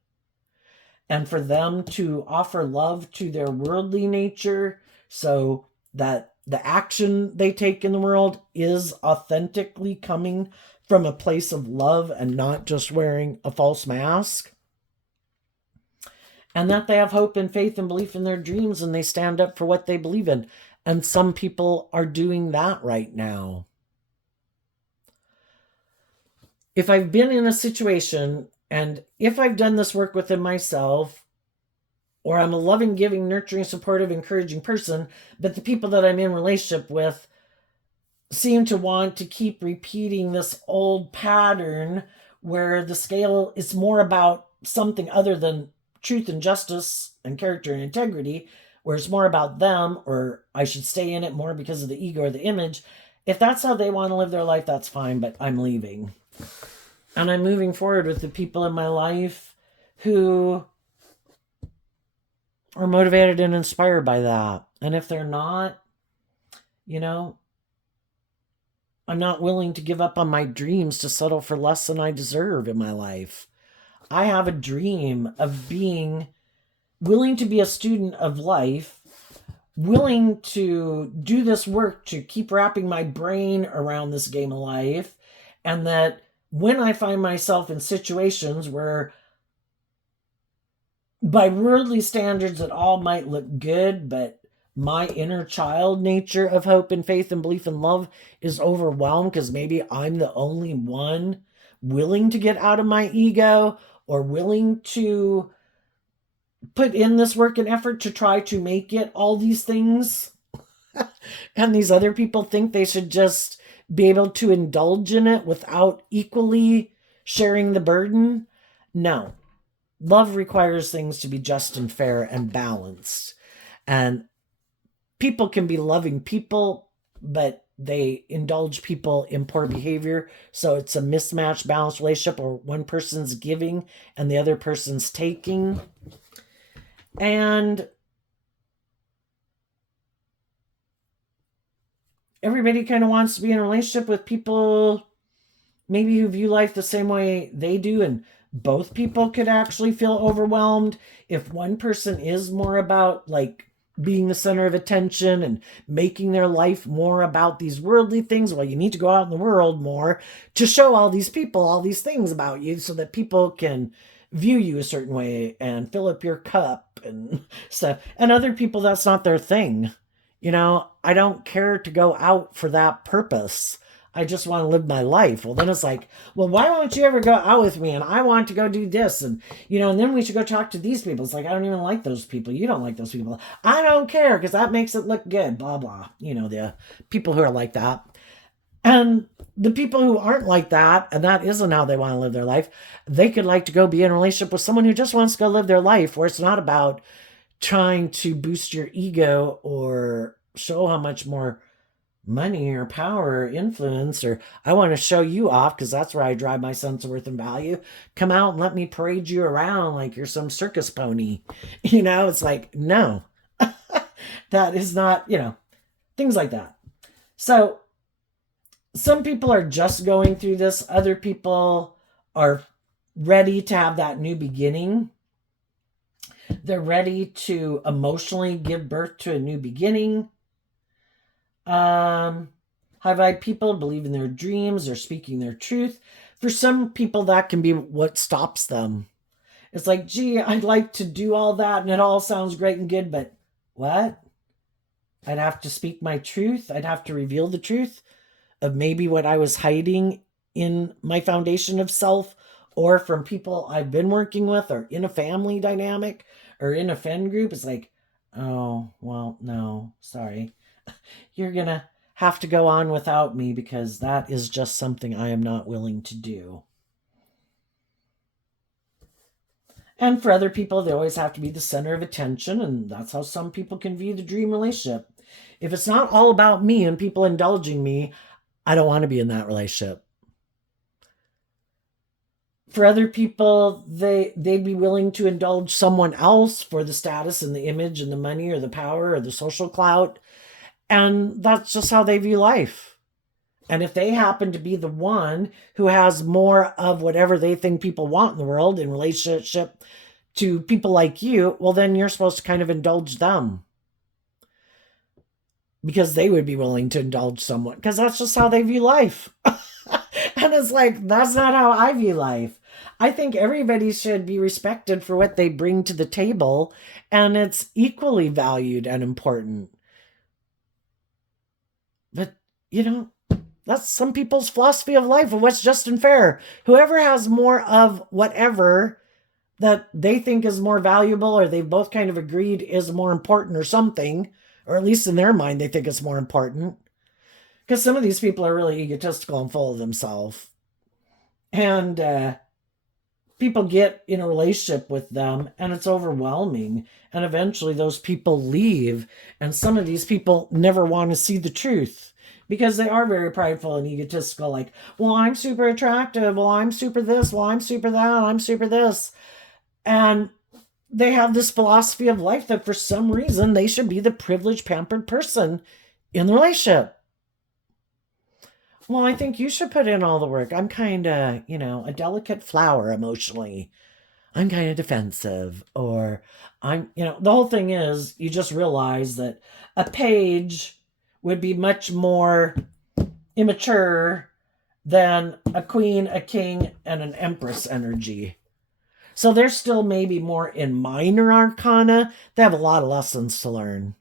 and for them to offer love to their worldly nature so that the action they take in the world is authentically coming from a place of love and not just wearing a false mask. And that they have hope and faith and belief in their dreams and they stand up for what they believe in. And some people are doing that right now. If I've been in a situation and if I've done this work within myself, or I'm a loving, giving, nurturing, supportive, encouraging person, but the people that I'm in relationship with seem to want to keep repeating this old pattern where the scale is more about something other than truth and justice and character and integrity, where it's more about them, or I should stay in it more because of the ego or the image. If that's how they want to live their life, that's fine, but I'm leaving. And I'm moving forward with the people in my life who are motivated and inspired by that. And if they're not, I'm not willing to give up on my dreams to settle for less than I deserve in my life. I have a dream of being willing to be a student of life, willing to do this work to keep wrapping my brain around this game of life, and that when I find myself in situations where by worldly standards it all might look good, but my inner child nature of hope and faith and belief and love is overwhelmed because maybe I'm the only one willing to get out of my ego or willing to put in this work and effort to try to make it all these things. And these other people think they should just be able to indulge in it without equally sharing the burden. No. Love requires things to be just and fair and balanced. And people can be loving people, but they indulge people in poor behavior. So it's a mismatched, balanced relationship, or one person's giving and the other person's taking. And everybody kind of wants to be in a relationship with people maybe who view life the same way they do, and both people could actually feel overwhelmed if one person is more about like being the center of attention and making their life more about these worldly things. Well, you need to go out in the world more to show all these people all these things about you so that people can view you a certain way and fill up your cup and stuff. And other people, that's not their thing. I don't care to go out for that purpose. I just want to live my life. Well, then it's like, well, why won't you ever go out with me? And I want to go do this. And, and then we should go talk to these people. It's like, I don't even like those people. You don't like those people. I don't care because that makes it look good. Blah, blah. The people who are like that. And the people who aren't like that, and that isn't how they want to live their life, they could like to go be in a relationship with someone who just wants to go live their life, where it's not about trying to boost your ego or show how much more money or power or influence, or I want to show you off because that's where I drive my sense of worth and value. Come out and let me parade you around like you're some circus pony. It's like, no, that is not, things like that. So some people are just going through this. Other people are ready to have that new beginning. They're ready to emotionally give birth to a new beginning. Have I people believe in their dreams or speaking their truth? For some people, that can be what stops them. It's like, gee, I'd like to do all that and it all sounds great and good, but what? I'd have to speak my truth. I'd have to reveal the truth of maybe what I was hiding in my foundation of self, or from people I've been working with, or in a family dynamic, or in a friend group. It's like, oh, well, no, sorry. You're going to have to go on without me because that is just something I am not willing to do. And for other people, they always have to be the center of attention, and that's how some people can view the dream relationship. If it's not all about me and people indulging me, I don't want to be in that relationship. For other people, they'd be willing to indulge someone else for the status and the image and the money or the power or the social clout. And that's just how they view life. And if they happen to be the one who has more of whatever they think people want in the world in relationship to people like you, well, then you're supposed to kind of indulge them. Because they would be willing to indulge someone. Because that's just how they view life. And it's like, that's not how I view life. I think everybody should be respected for what they bring to the table, and it's equally valued and important. But, that's some people's philosophy of life and what's just and fair. Whoever has more of whatever that they think is more valuable, or they've both kind of agreed is more important or something, or at least in their mind they think it's more important. Because some of these people are really egotistical and full of themselves. And people get in a relationship with them and it's overwhelming. And eventually those people leave. And some of these people never want to see the truth because they are very prideful and egotistical. Like, well, I'm super attractive. Well, I'm super this. Well, I'm super that. I'm super this. And they have this philosophy of life that for some reason they should be the privileged, pampered person in the relationship. Well, I think you should put in all the work. I'm kind of, a delicate flower emotionally. I'm kind of defensive. Or the whole thing is you just realize that a page would be much more immature than a queen, a king, and an empress energy. So they're still maybe more in minor arcana. They have a lot of lessons to learn.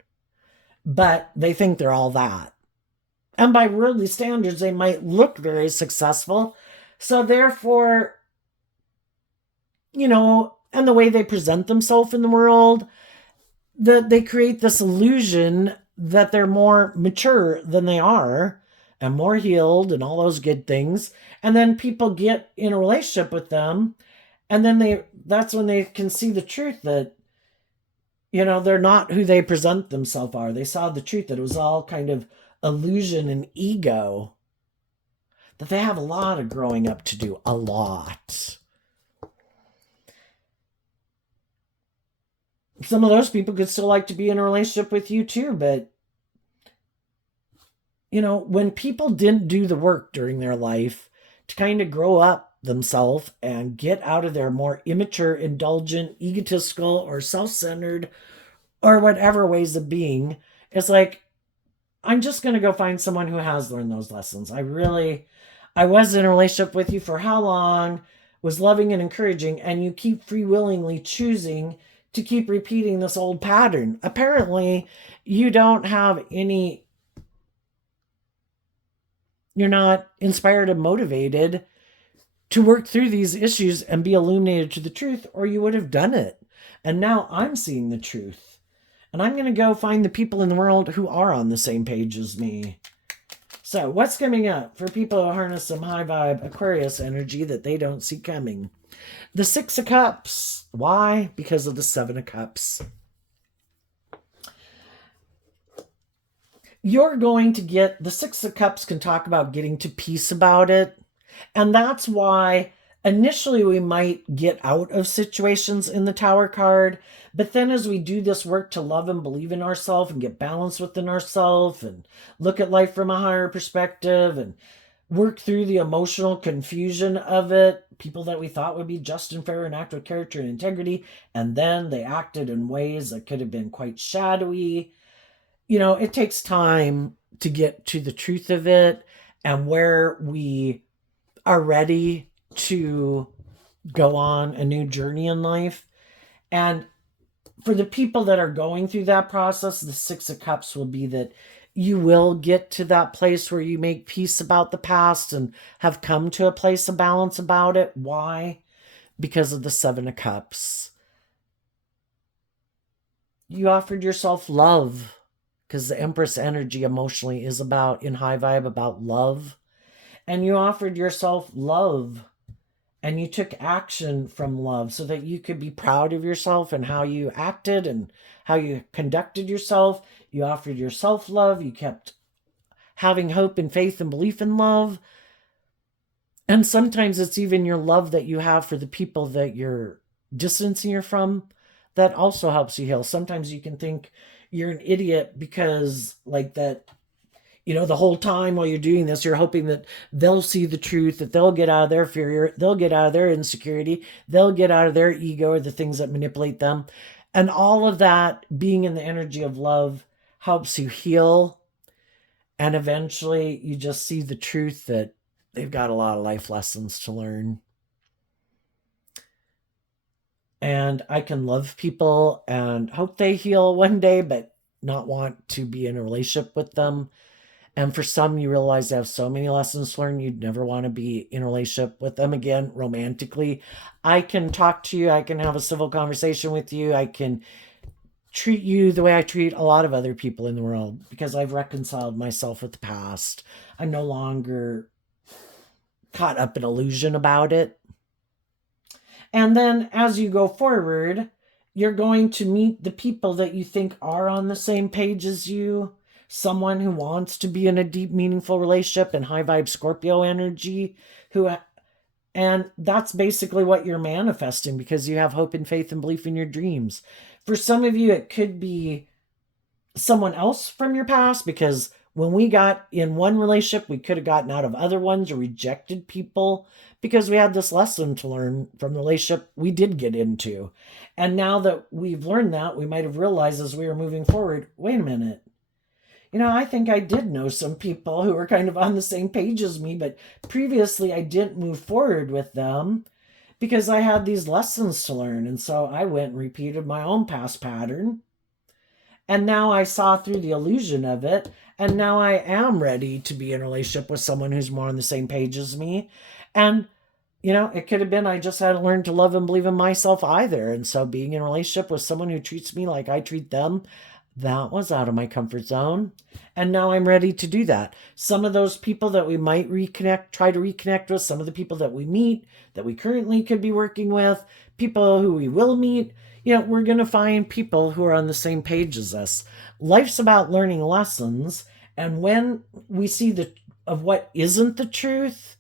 But they think they're all that. And by worldly standards, they might look very successful. So therefore, and the way they present themselves in the world, that they create this illusion that they're more mature than they are and more healed and all those good things. And then people get in a relationship with them. And then that's when they can see the truth that, they're not who they present themselves are. They saw the truth that it was all kind of illusion and ego, that they have a lot of growing up to do, a lot. Some of those people could still like to be in a relationship with you too, but when people didn't do the work during their life to kind of grow up themselves and get out of their more immature, indulgent, egotistical, or self-centered, or whatever ways of being, it's like, I'm just going to go find someone who has learned those lessons. I was in a relationship with you for how long, was loving and encouraging, and you keep free-willingly choosing to keep repeating this old pattern. Apparently, you don't have any, you're not inspired and motivated to work through these issues and be illuminated to the truth, or you would have done it. And now I'm seeing the truth. And I'm going to go find the people in the world who are on the same page as me. So what's coming up for people who harness some high vibe Aquarius energy that they don't see coming? The Six of Cups. Why? Because of the Seven of Cups. You're going to get, the Six of Cups can talk about getting to peace about it. And that's why initially we might get out of situations in the Tower card. But then as we do this work to love and believe in ourselves and get balance within ourselves and look at life from a higher perspective and work through the emotional confusion of it, people that we thought would be just and fair and act with character and integrity, and then they acted in ways that could have been quite shadowy. It takes time to get to the truth of it and where we are ready to go on a new journey in life. And for the people that are going through that process, the Six of Cups will be that you will get to that place where you make peace about the past and have come to a place of balance about it. Why? Because of the Seven of Cups. You offered yourself love, because the Empress energy emotionally is about, in high vibe, about love. And you offered yourself love and you took action from love so that you could be proud of yourself and how you acted and how you conducted yourself. You offered yourself love. You kept having hope and faith and belief in love. And sometimes it's even your love that you have for the people that you're distancing you from that also helps you heal. Sometimes you can think you're an idiot because, like, that, the whole time while you're doing this, you're hoping that they'll see the truth, that they'll get out of their fear, they'll get out of their insecurity, they'll get out of their ego or the things that manipulate them. And all of that, being in the energy of love, helps you heal. And eventually you just see the truth that they've got a lot of life lessons to learn. And I can love people and hope they heal one day, but not want to be in a relationship with them. And for some, you realize they have so many lessons to learn, you'd never want to be in a relationship with them again romantically. I can talk to you, I can have a civil conversation with you, I can treat you the way I treat a lot of other people in the world because I've reconciled myself with the past. I'm no longer caught up in illusion about it. And then as you go forward, you're going to meet the people that you think are on the same page as you. Someone who wants to be in a deep, meaningful relationship and high vibe Scorpio energy, and that's basically what you're manifesting because you have hope and faith and belief in your dreams. For some of you, it could be someone else from your past because when we got in one relationship, we could have gotten out of other ones or rejected people because we had this lesson to learn from the relationship we did get into. And now that we've learned that, we might have realized as we were moving forward, wait a minute. I think I did know some people who were kind of on the same page as me, but previously I didn't move forward with them because I had these lessons to learn. And so I went and repeated my own past pattern. And now I saw through the illusion of it. And now I am ready to be in a relationship with someone who's more on the same page as me. And, it could have been I just had to learn to love and believe in myself either. And so being in a relationship with someone who treats me like I treat them, that was out of my comfort zone. And now I'm ready to do that. Some of those people that we might try to reconnect with, some of the people that we meet, that we currently could be working with, people who we will meet, we're going to find people who are on the same page as us. Life's about learning lessons. And when we see of what isn't the truth,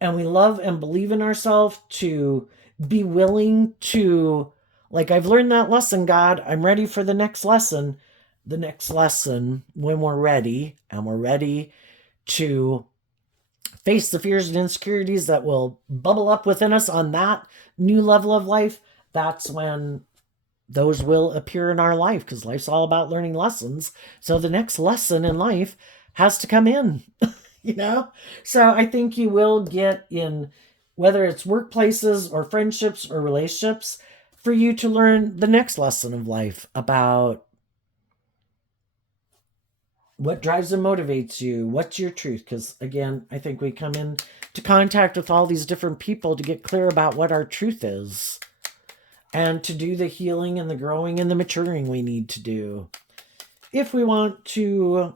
and we love and believe in ourselves to be willing to, like, I've learned that lesson, God, I'm ready for the next lesson. The next lesson, when we're ready, and we're ready to face the fears and insecurities that will bubble up within us on that new level of life, that's when those will appear in our life, because life's all about learning lessons. So the next lesson in life has to come in, So I think you will get in, whether it's workplaces or friendships or relationships, for you to learn the next lesson of life about what drives and motivates you, what's your truth. Because again, I think we come in to contact with all these different people to get clear about what our truth is and to do the healing and the growing and the maturing we need to do if we want to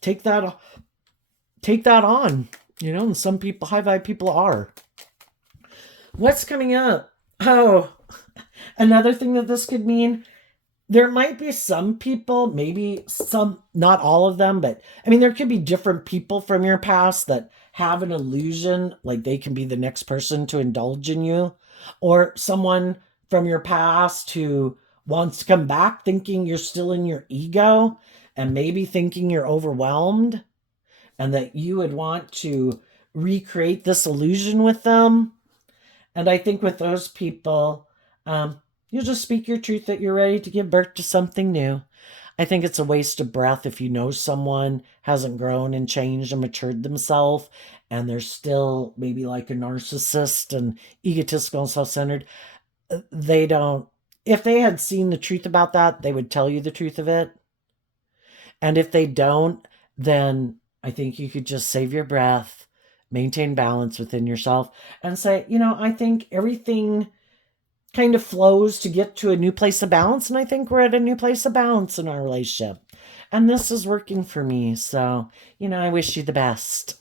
take that on, and some people, high vibe people, are. What's coming up? Oh, another thing that this could mean, there might be some people, maybe some, not all of them, but there could be different people from your past that have an illusion, like they can be the next person to indulge in you, or someone from your past who wants to come back thinking you're still in your ego and maybe thinking you're overwhelmed and that you would want to recreate this illusion with them. And I think with those people, you'll just speak your truth that you're ready to give birth to something new. I think it's a waste of breath if you know someone hasn't grown and changed and matured themselves and they're still maybe like a narcissist and egotistical and self-centered. They don't, if they had seen the truth about that, they would tell you the truth of it. And if they don't, then I think you could just save your breath, maintain balance within yourself, and say, I think everything kind of flows to get to a new place of balance. And I think we're at a new place of balance in our relationship. And this is working for me. So, I wish you the best.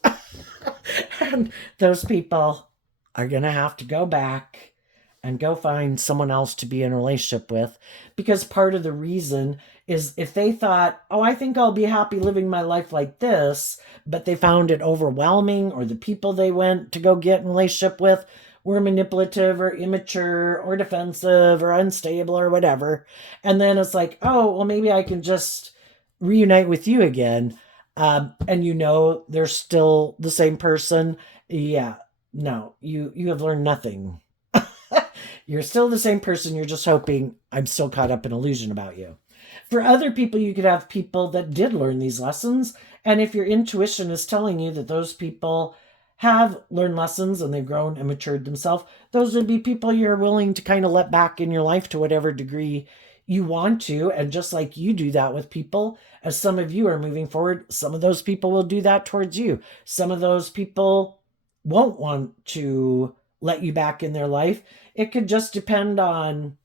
And those people, are going to have to go back and go find someone else to be in a relationship with, because part of the reason is if they thought, oh, I think I'll be happy living my life like this, but they found it overwhelming, or the people they went to go get in a relationship with were manipulative or immature or defensive or unstable or whatever. And then it's like, oh, well, maybe I can just reunite with you again. And they're still the same person. Yeah, no, you have learned nothing. You're still the same person. You're just hoping I'm still caught up in illusion about you. For other people, you could have people that did learn these lessons. And if your intuition is telling you that those people have learned lessons and they've grown and matured themselves, those would be people you're willing to kind of let back in your life to whatever degree you want to. And just like you do that with people, as some of you are moving forward, some of those people will do that towards you. Some of those people won't want to let you back in their life. It could just depend on,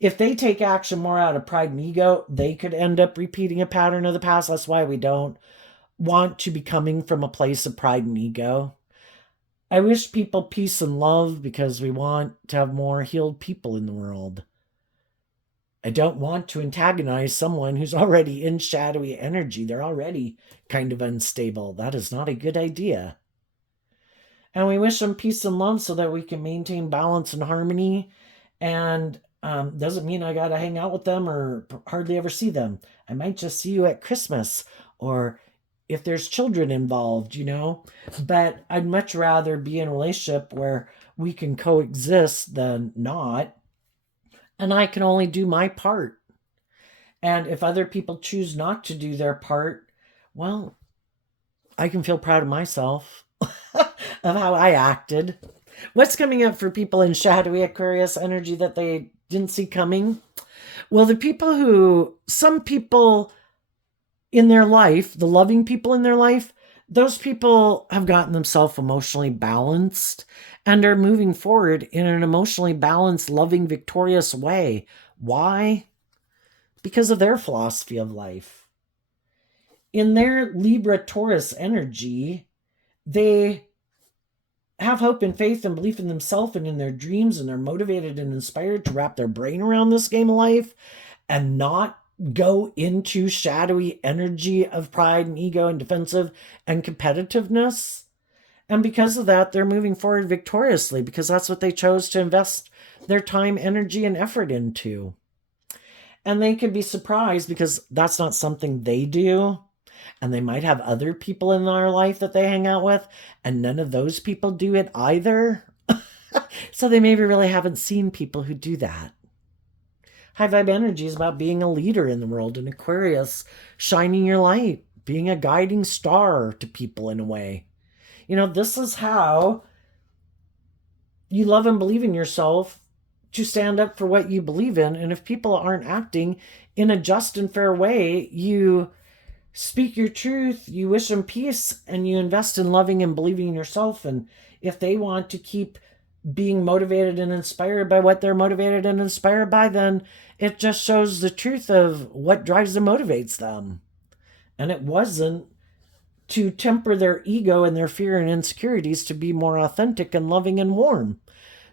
if they take action more out of pride and ego, they could end up repeating a pattern of the past. That's why we don't want to be coming from a place of pride and ego. I wish people peace and love because we want to have more healed people in the world. I don't want to antagonize someone who's already in shadowy energy. They're already kind of unstable. That is not a good idea. And we wish them peace and love so that we can maintain balance and harmony. And doesn't mean I got to hang out with them or hardly ever see them. I might just see you at Christmas, or if there's children involved, But I'd much rather be in a relationship where we can coexist than not. And I can only do my part. And if other people choose not to do their part, well, I can feel proud of myself of how I acted. What's coming up for people in shadowy Aquarius energy that they didn't see coming? Well, some people in their life, the loving people in their life, those people have gotten themselves emotionally balanced and are moving forward in an emotionally balanced, loving, victorious way. Why? Because of their philosophy of life. In their Libra Taurus energy, they have hope and faith and belief in themselves and in their dreams, and they're motivated and inspired to wrap their brain around this game of life and not go into shadowy energy of pride and ego and defensive and competitiveness. And because of that, they're moving forward victoriously because that's what they chose to invest their time, energy, and effort into. And they could be surprised because that's not something they do. And they might have other people in their life that they hang out with, and none of those people do it either. So they maybe really haven't seen people who do that. High vibe energy is about being a leader in the world, an Aquarius, shining your light, being a guiding star to people in a way. This is how you love and believe in yourself, to stand up for what you believe in. And if people aren't acting in a just and fair way, you speak your truth, you wish them peace, and you invest in loving and believing in yourself. And if they want to keep being motivated and inspired by what they're motivated and inspired by, then it just shows the truth of what drives and motivates them. And it wasn't to temper their ego and their fear and insecurities to be more authentic and loving and warm.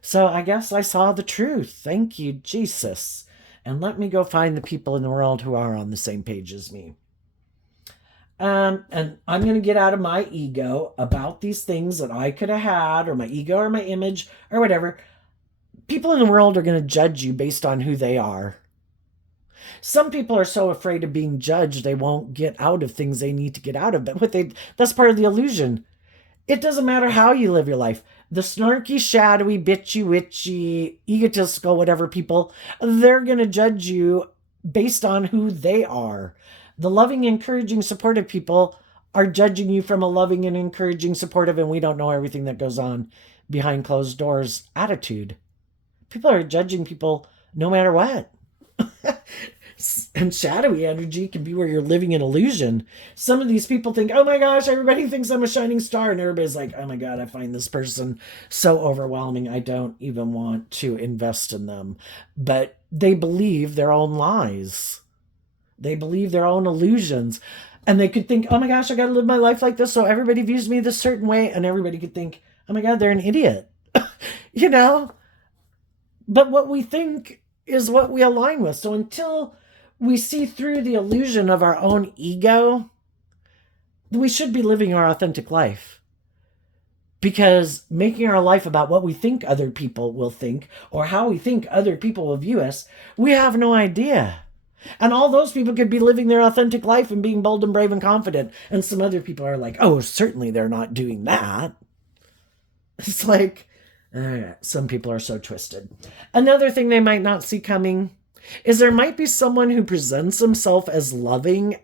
So I guess I saw the truth. Thank you, Jesus. And let me go find the people in the world who are on the same page as me. And I'm going to get out of my ego about these things that I could have had, or my ego or my image or whatever. People in the world are going to judge you based on who they are. Some people are so afraid of being judged they won't get out of things they need to get out of. But that's part of the illusion. It doesn't matter how you live your life. The snarky, shadowy, bitchy, witchy, egotistical, whatever people, they're going to judge you based on who they are. The loving, encouraging, supportive people are judging you from a loving and encouraging, supportive, and we don't know everything that goes on behind closed doors attitude. People are judging people no matter what. And shadowy energy can be where you're living an illusion. Some of these people think, oh my gosh, everybody thinks I'm a shining star. And everybody's like, oh my God, I find this person so overwhelming. I don't even want to invest in them. But they believe their own lies. They believe their own illusions. And they could think, oh my gosh, I got to live my life like this so everybody views me this certain way. And everybody could think, oh oh my God, they're an idiot. You know? But what we think is what we align with. So until we see through the illusion of our own ego, we should be living our authentic life. Because making our life about what we think other people will think or how we think other people will view us, we have no idea. And all those people could be living their authentic life and being bold and brave and confident. And some other people are like, oh, certainly they're not doing that. It's like, some people are so twisted. Another thing they might not see coming is there might be someone who presents himself as loving,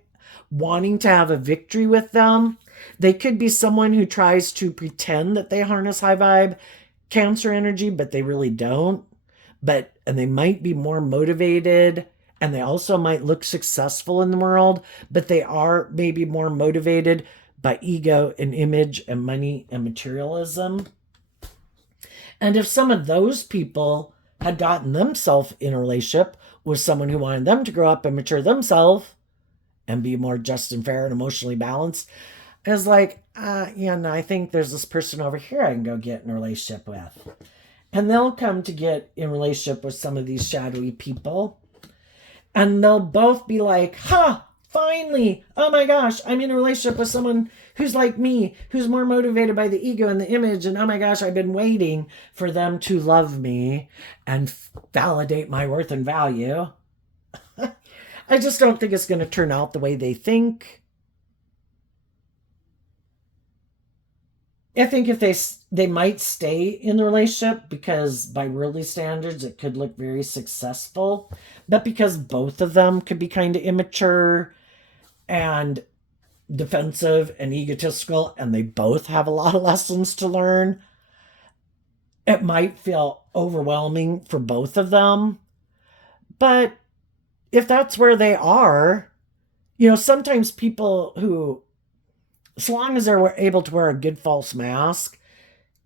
wanting to have a victory with them. They could be someone who tries to pretend that they harness high vibe Cancer energy, but they really don't. And they might be more motivated, and they also might look successful in the world, but they are maybe more motivated by ego and image and money and materialism. And if some of those people had gotten themselves in a relationship with someone who wanted them to grow up and mature themselves and be more just and fair and emotionally balanced, it's like, no, I think there's this person over here I can go get in a relationship with. And they'll come to get in relationship with some of these shadowy people. And they'll both be like, finally, oh my gosh, I'm in a relationship with someone who's like me, who's more motivated by the ego and the image. And oh my gosh, I've been waiting for them to love me and validate my worth and value. I just don't think it's going to turn out the way they think. I think if they might stay in the relationship because by worldly standards it could look very successful, but because both of them could be kind of immature and defensive and egotistical, and they both have a lot of lessons to learn, it might feel overwhelming for both of them. But if that's where they are, sometimes people who, as long as they're able to wear a good false mask,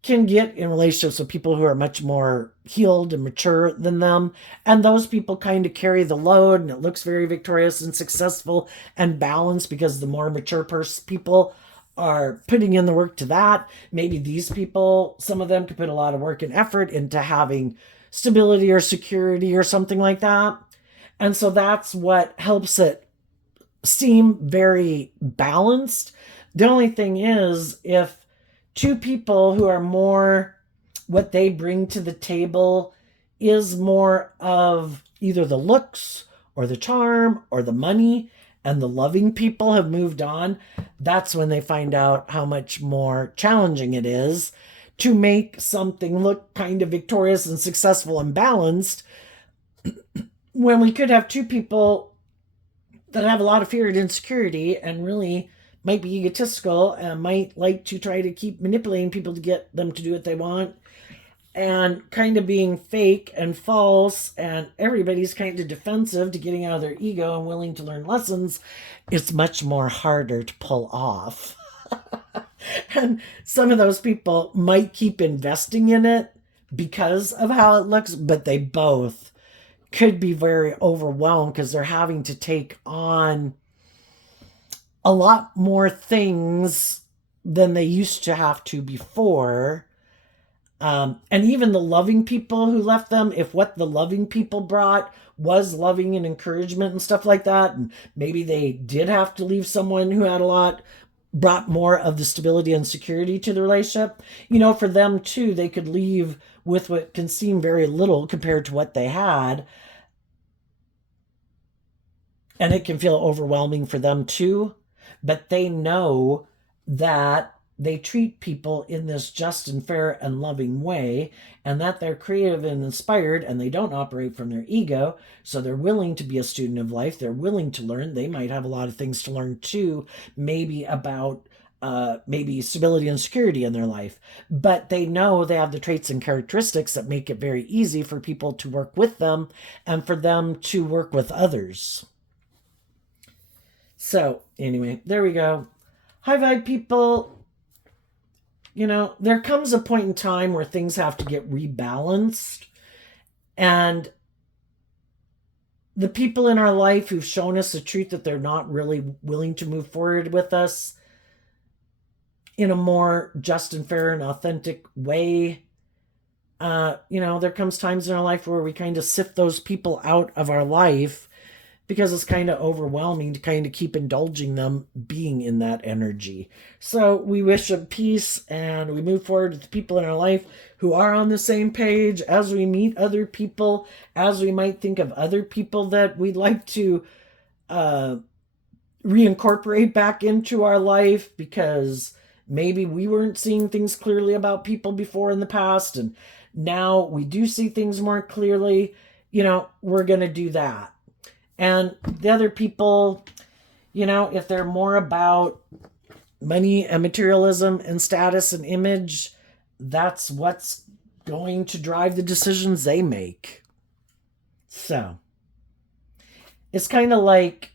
can get in relationships with people who are much more healed and mature than them. And those people kind of carry the load, and it looks very victorious and successful and balanced because the more mature people are putting in the work to that. Maybe these people, some of them could put a lot of work and effort into having stability or security or something like that. And so that's what helps it seem very balanced. The only thing is, if two people who are more, what they bring to the table is more of either the looks or the charm or the money, and the loving people have moved on, that's when they find out how much more challenging it is to make something look kind of victorious and successful and balanced, when we could have two people that have a lot of fear and insecurity and really might be egotistical and might like to try to keep manipulating people to get them to do what they want, and kind of being fake and false, and everybody's kind of defensive to getting out of their ego and willing to learn lessons. It's much more harder to pull off. And some of those people might keep investing in it because of how it looks, but they both could be very overwhelmed because they're having to take on a lot more things than they used to have to before. And even the loving people who left them, if what the loving people brought was loving and encouragement and stuff like that, and maybe they did have to leave someone who had a lot, brought more of the stability and security to the relationship, for them too, they could leave with what can seem very little compared to what they had. And it can feel overwhelming for them too. But they know that they treat people in this just and fair and loving way, and that they're creative and inspired, and they don't operate from their ego. So they're willing to be a student of life. They're willing to learn. They might have a lot of things to learn too, maybe about maybe stability and security in their life. But they know they have the traits and characteristics that make it very easy for people to work with them and for them to work with others. So anyway, there we go. High vibe people, there comes a point in time where things have to get rebalanced. And the people in our life who've shown us the truth that they're not really willing to move forward with us, in a more just and fair and authentic way. There comes times in our life where we kind of sift those people out of our life because it's kind of overwhelming to kind of keep indulging them being in that energy. So we wish them peace, and we move forward with the people in our life who are on the same page as we meet other people, as we might think of other people that we'd like to reincorporate back into our life because maybe we weren't seeing things clearly about people before in the past, and now we do see things more clearly. We're going to do that. And the other people, if they're more about money and materialism and status and image, that's what's going to drive the decisions they make. So, it's kind of like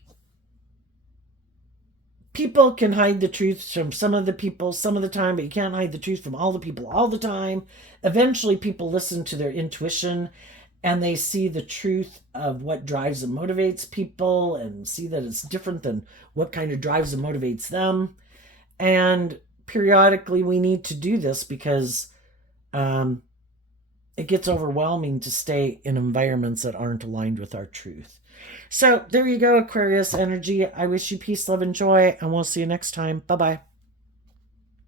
people can hide the truth from some of the people some of the time, but you can't hide the truth from all the people all the time. Eventually, people listen to their intuition and they see the truth of what drives and motivates people and see that it's different than what kind of drives and motivates them. And periodically we need to do this because it gets overwhelming to stay in environments that aren't aligned with our truth. So there you go, Aquarius energy. I wish you peace, love, and joy, and we'll see you next time. Bye-bye.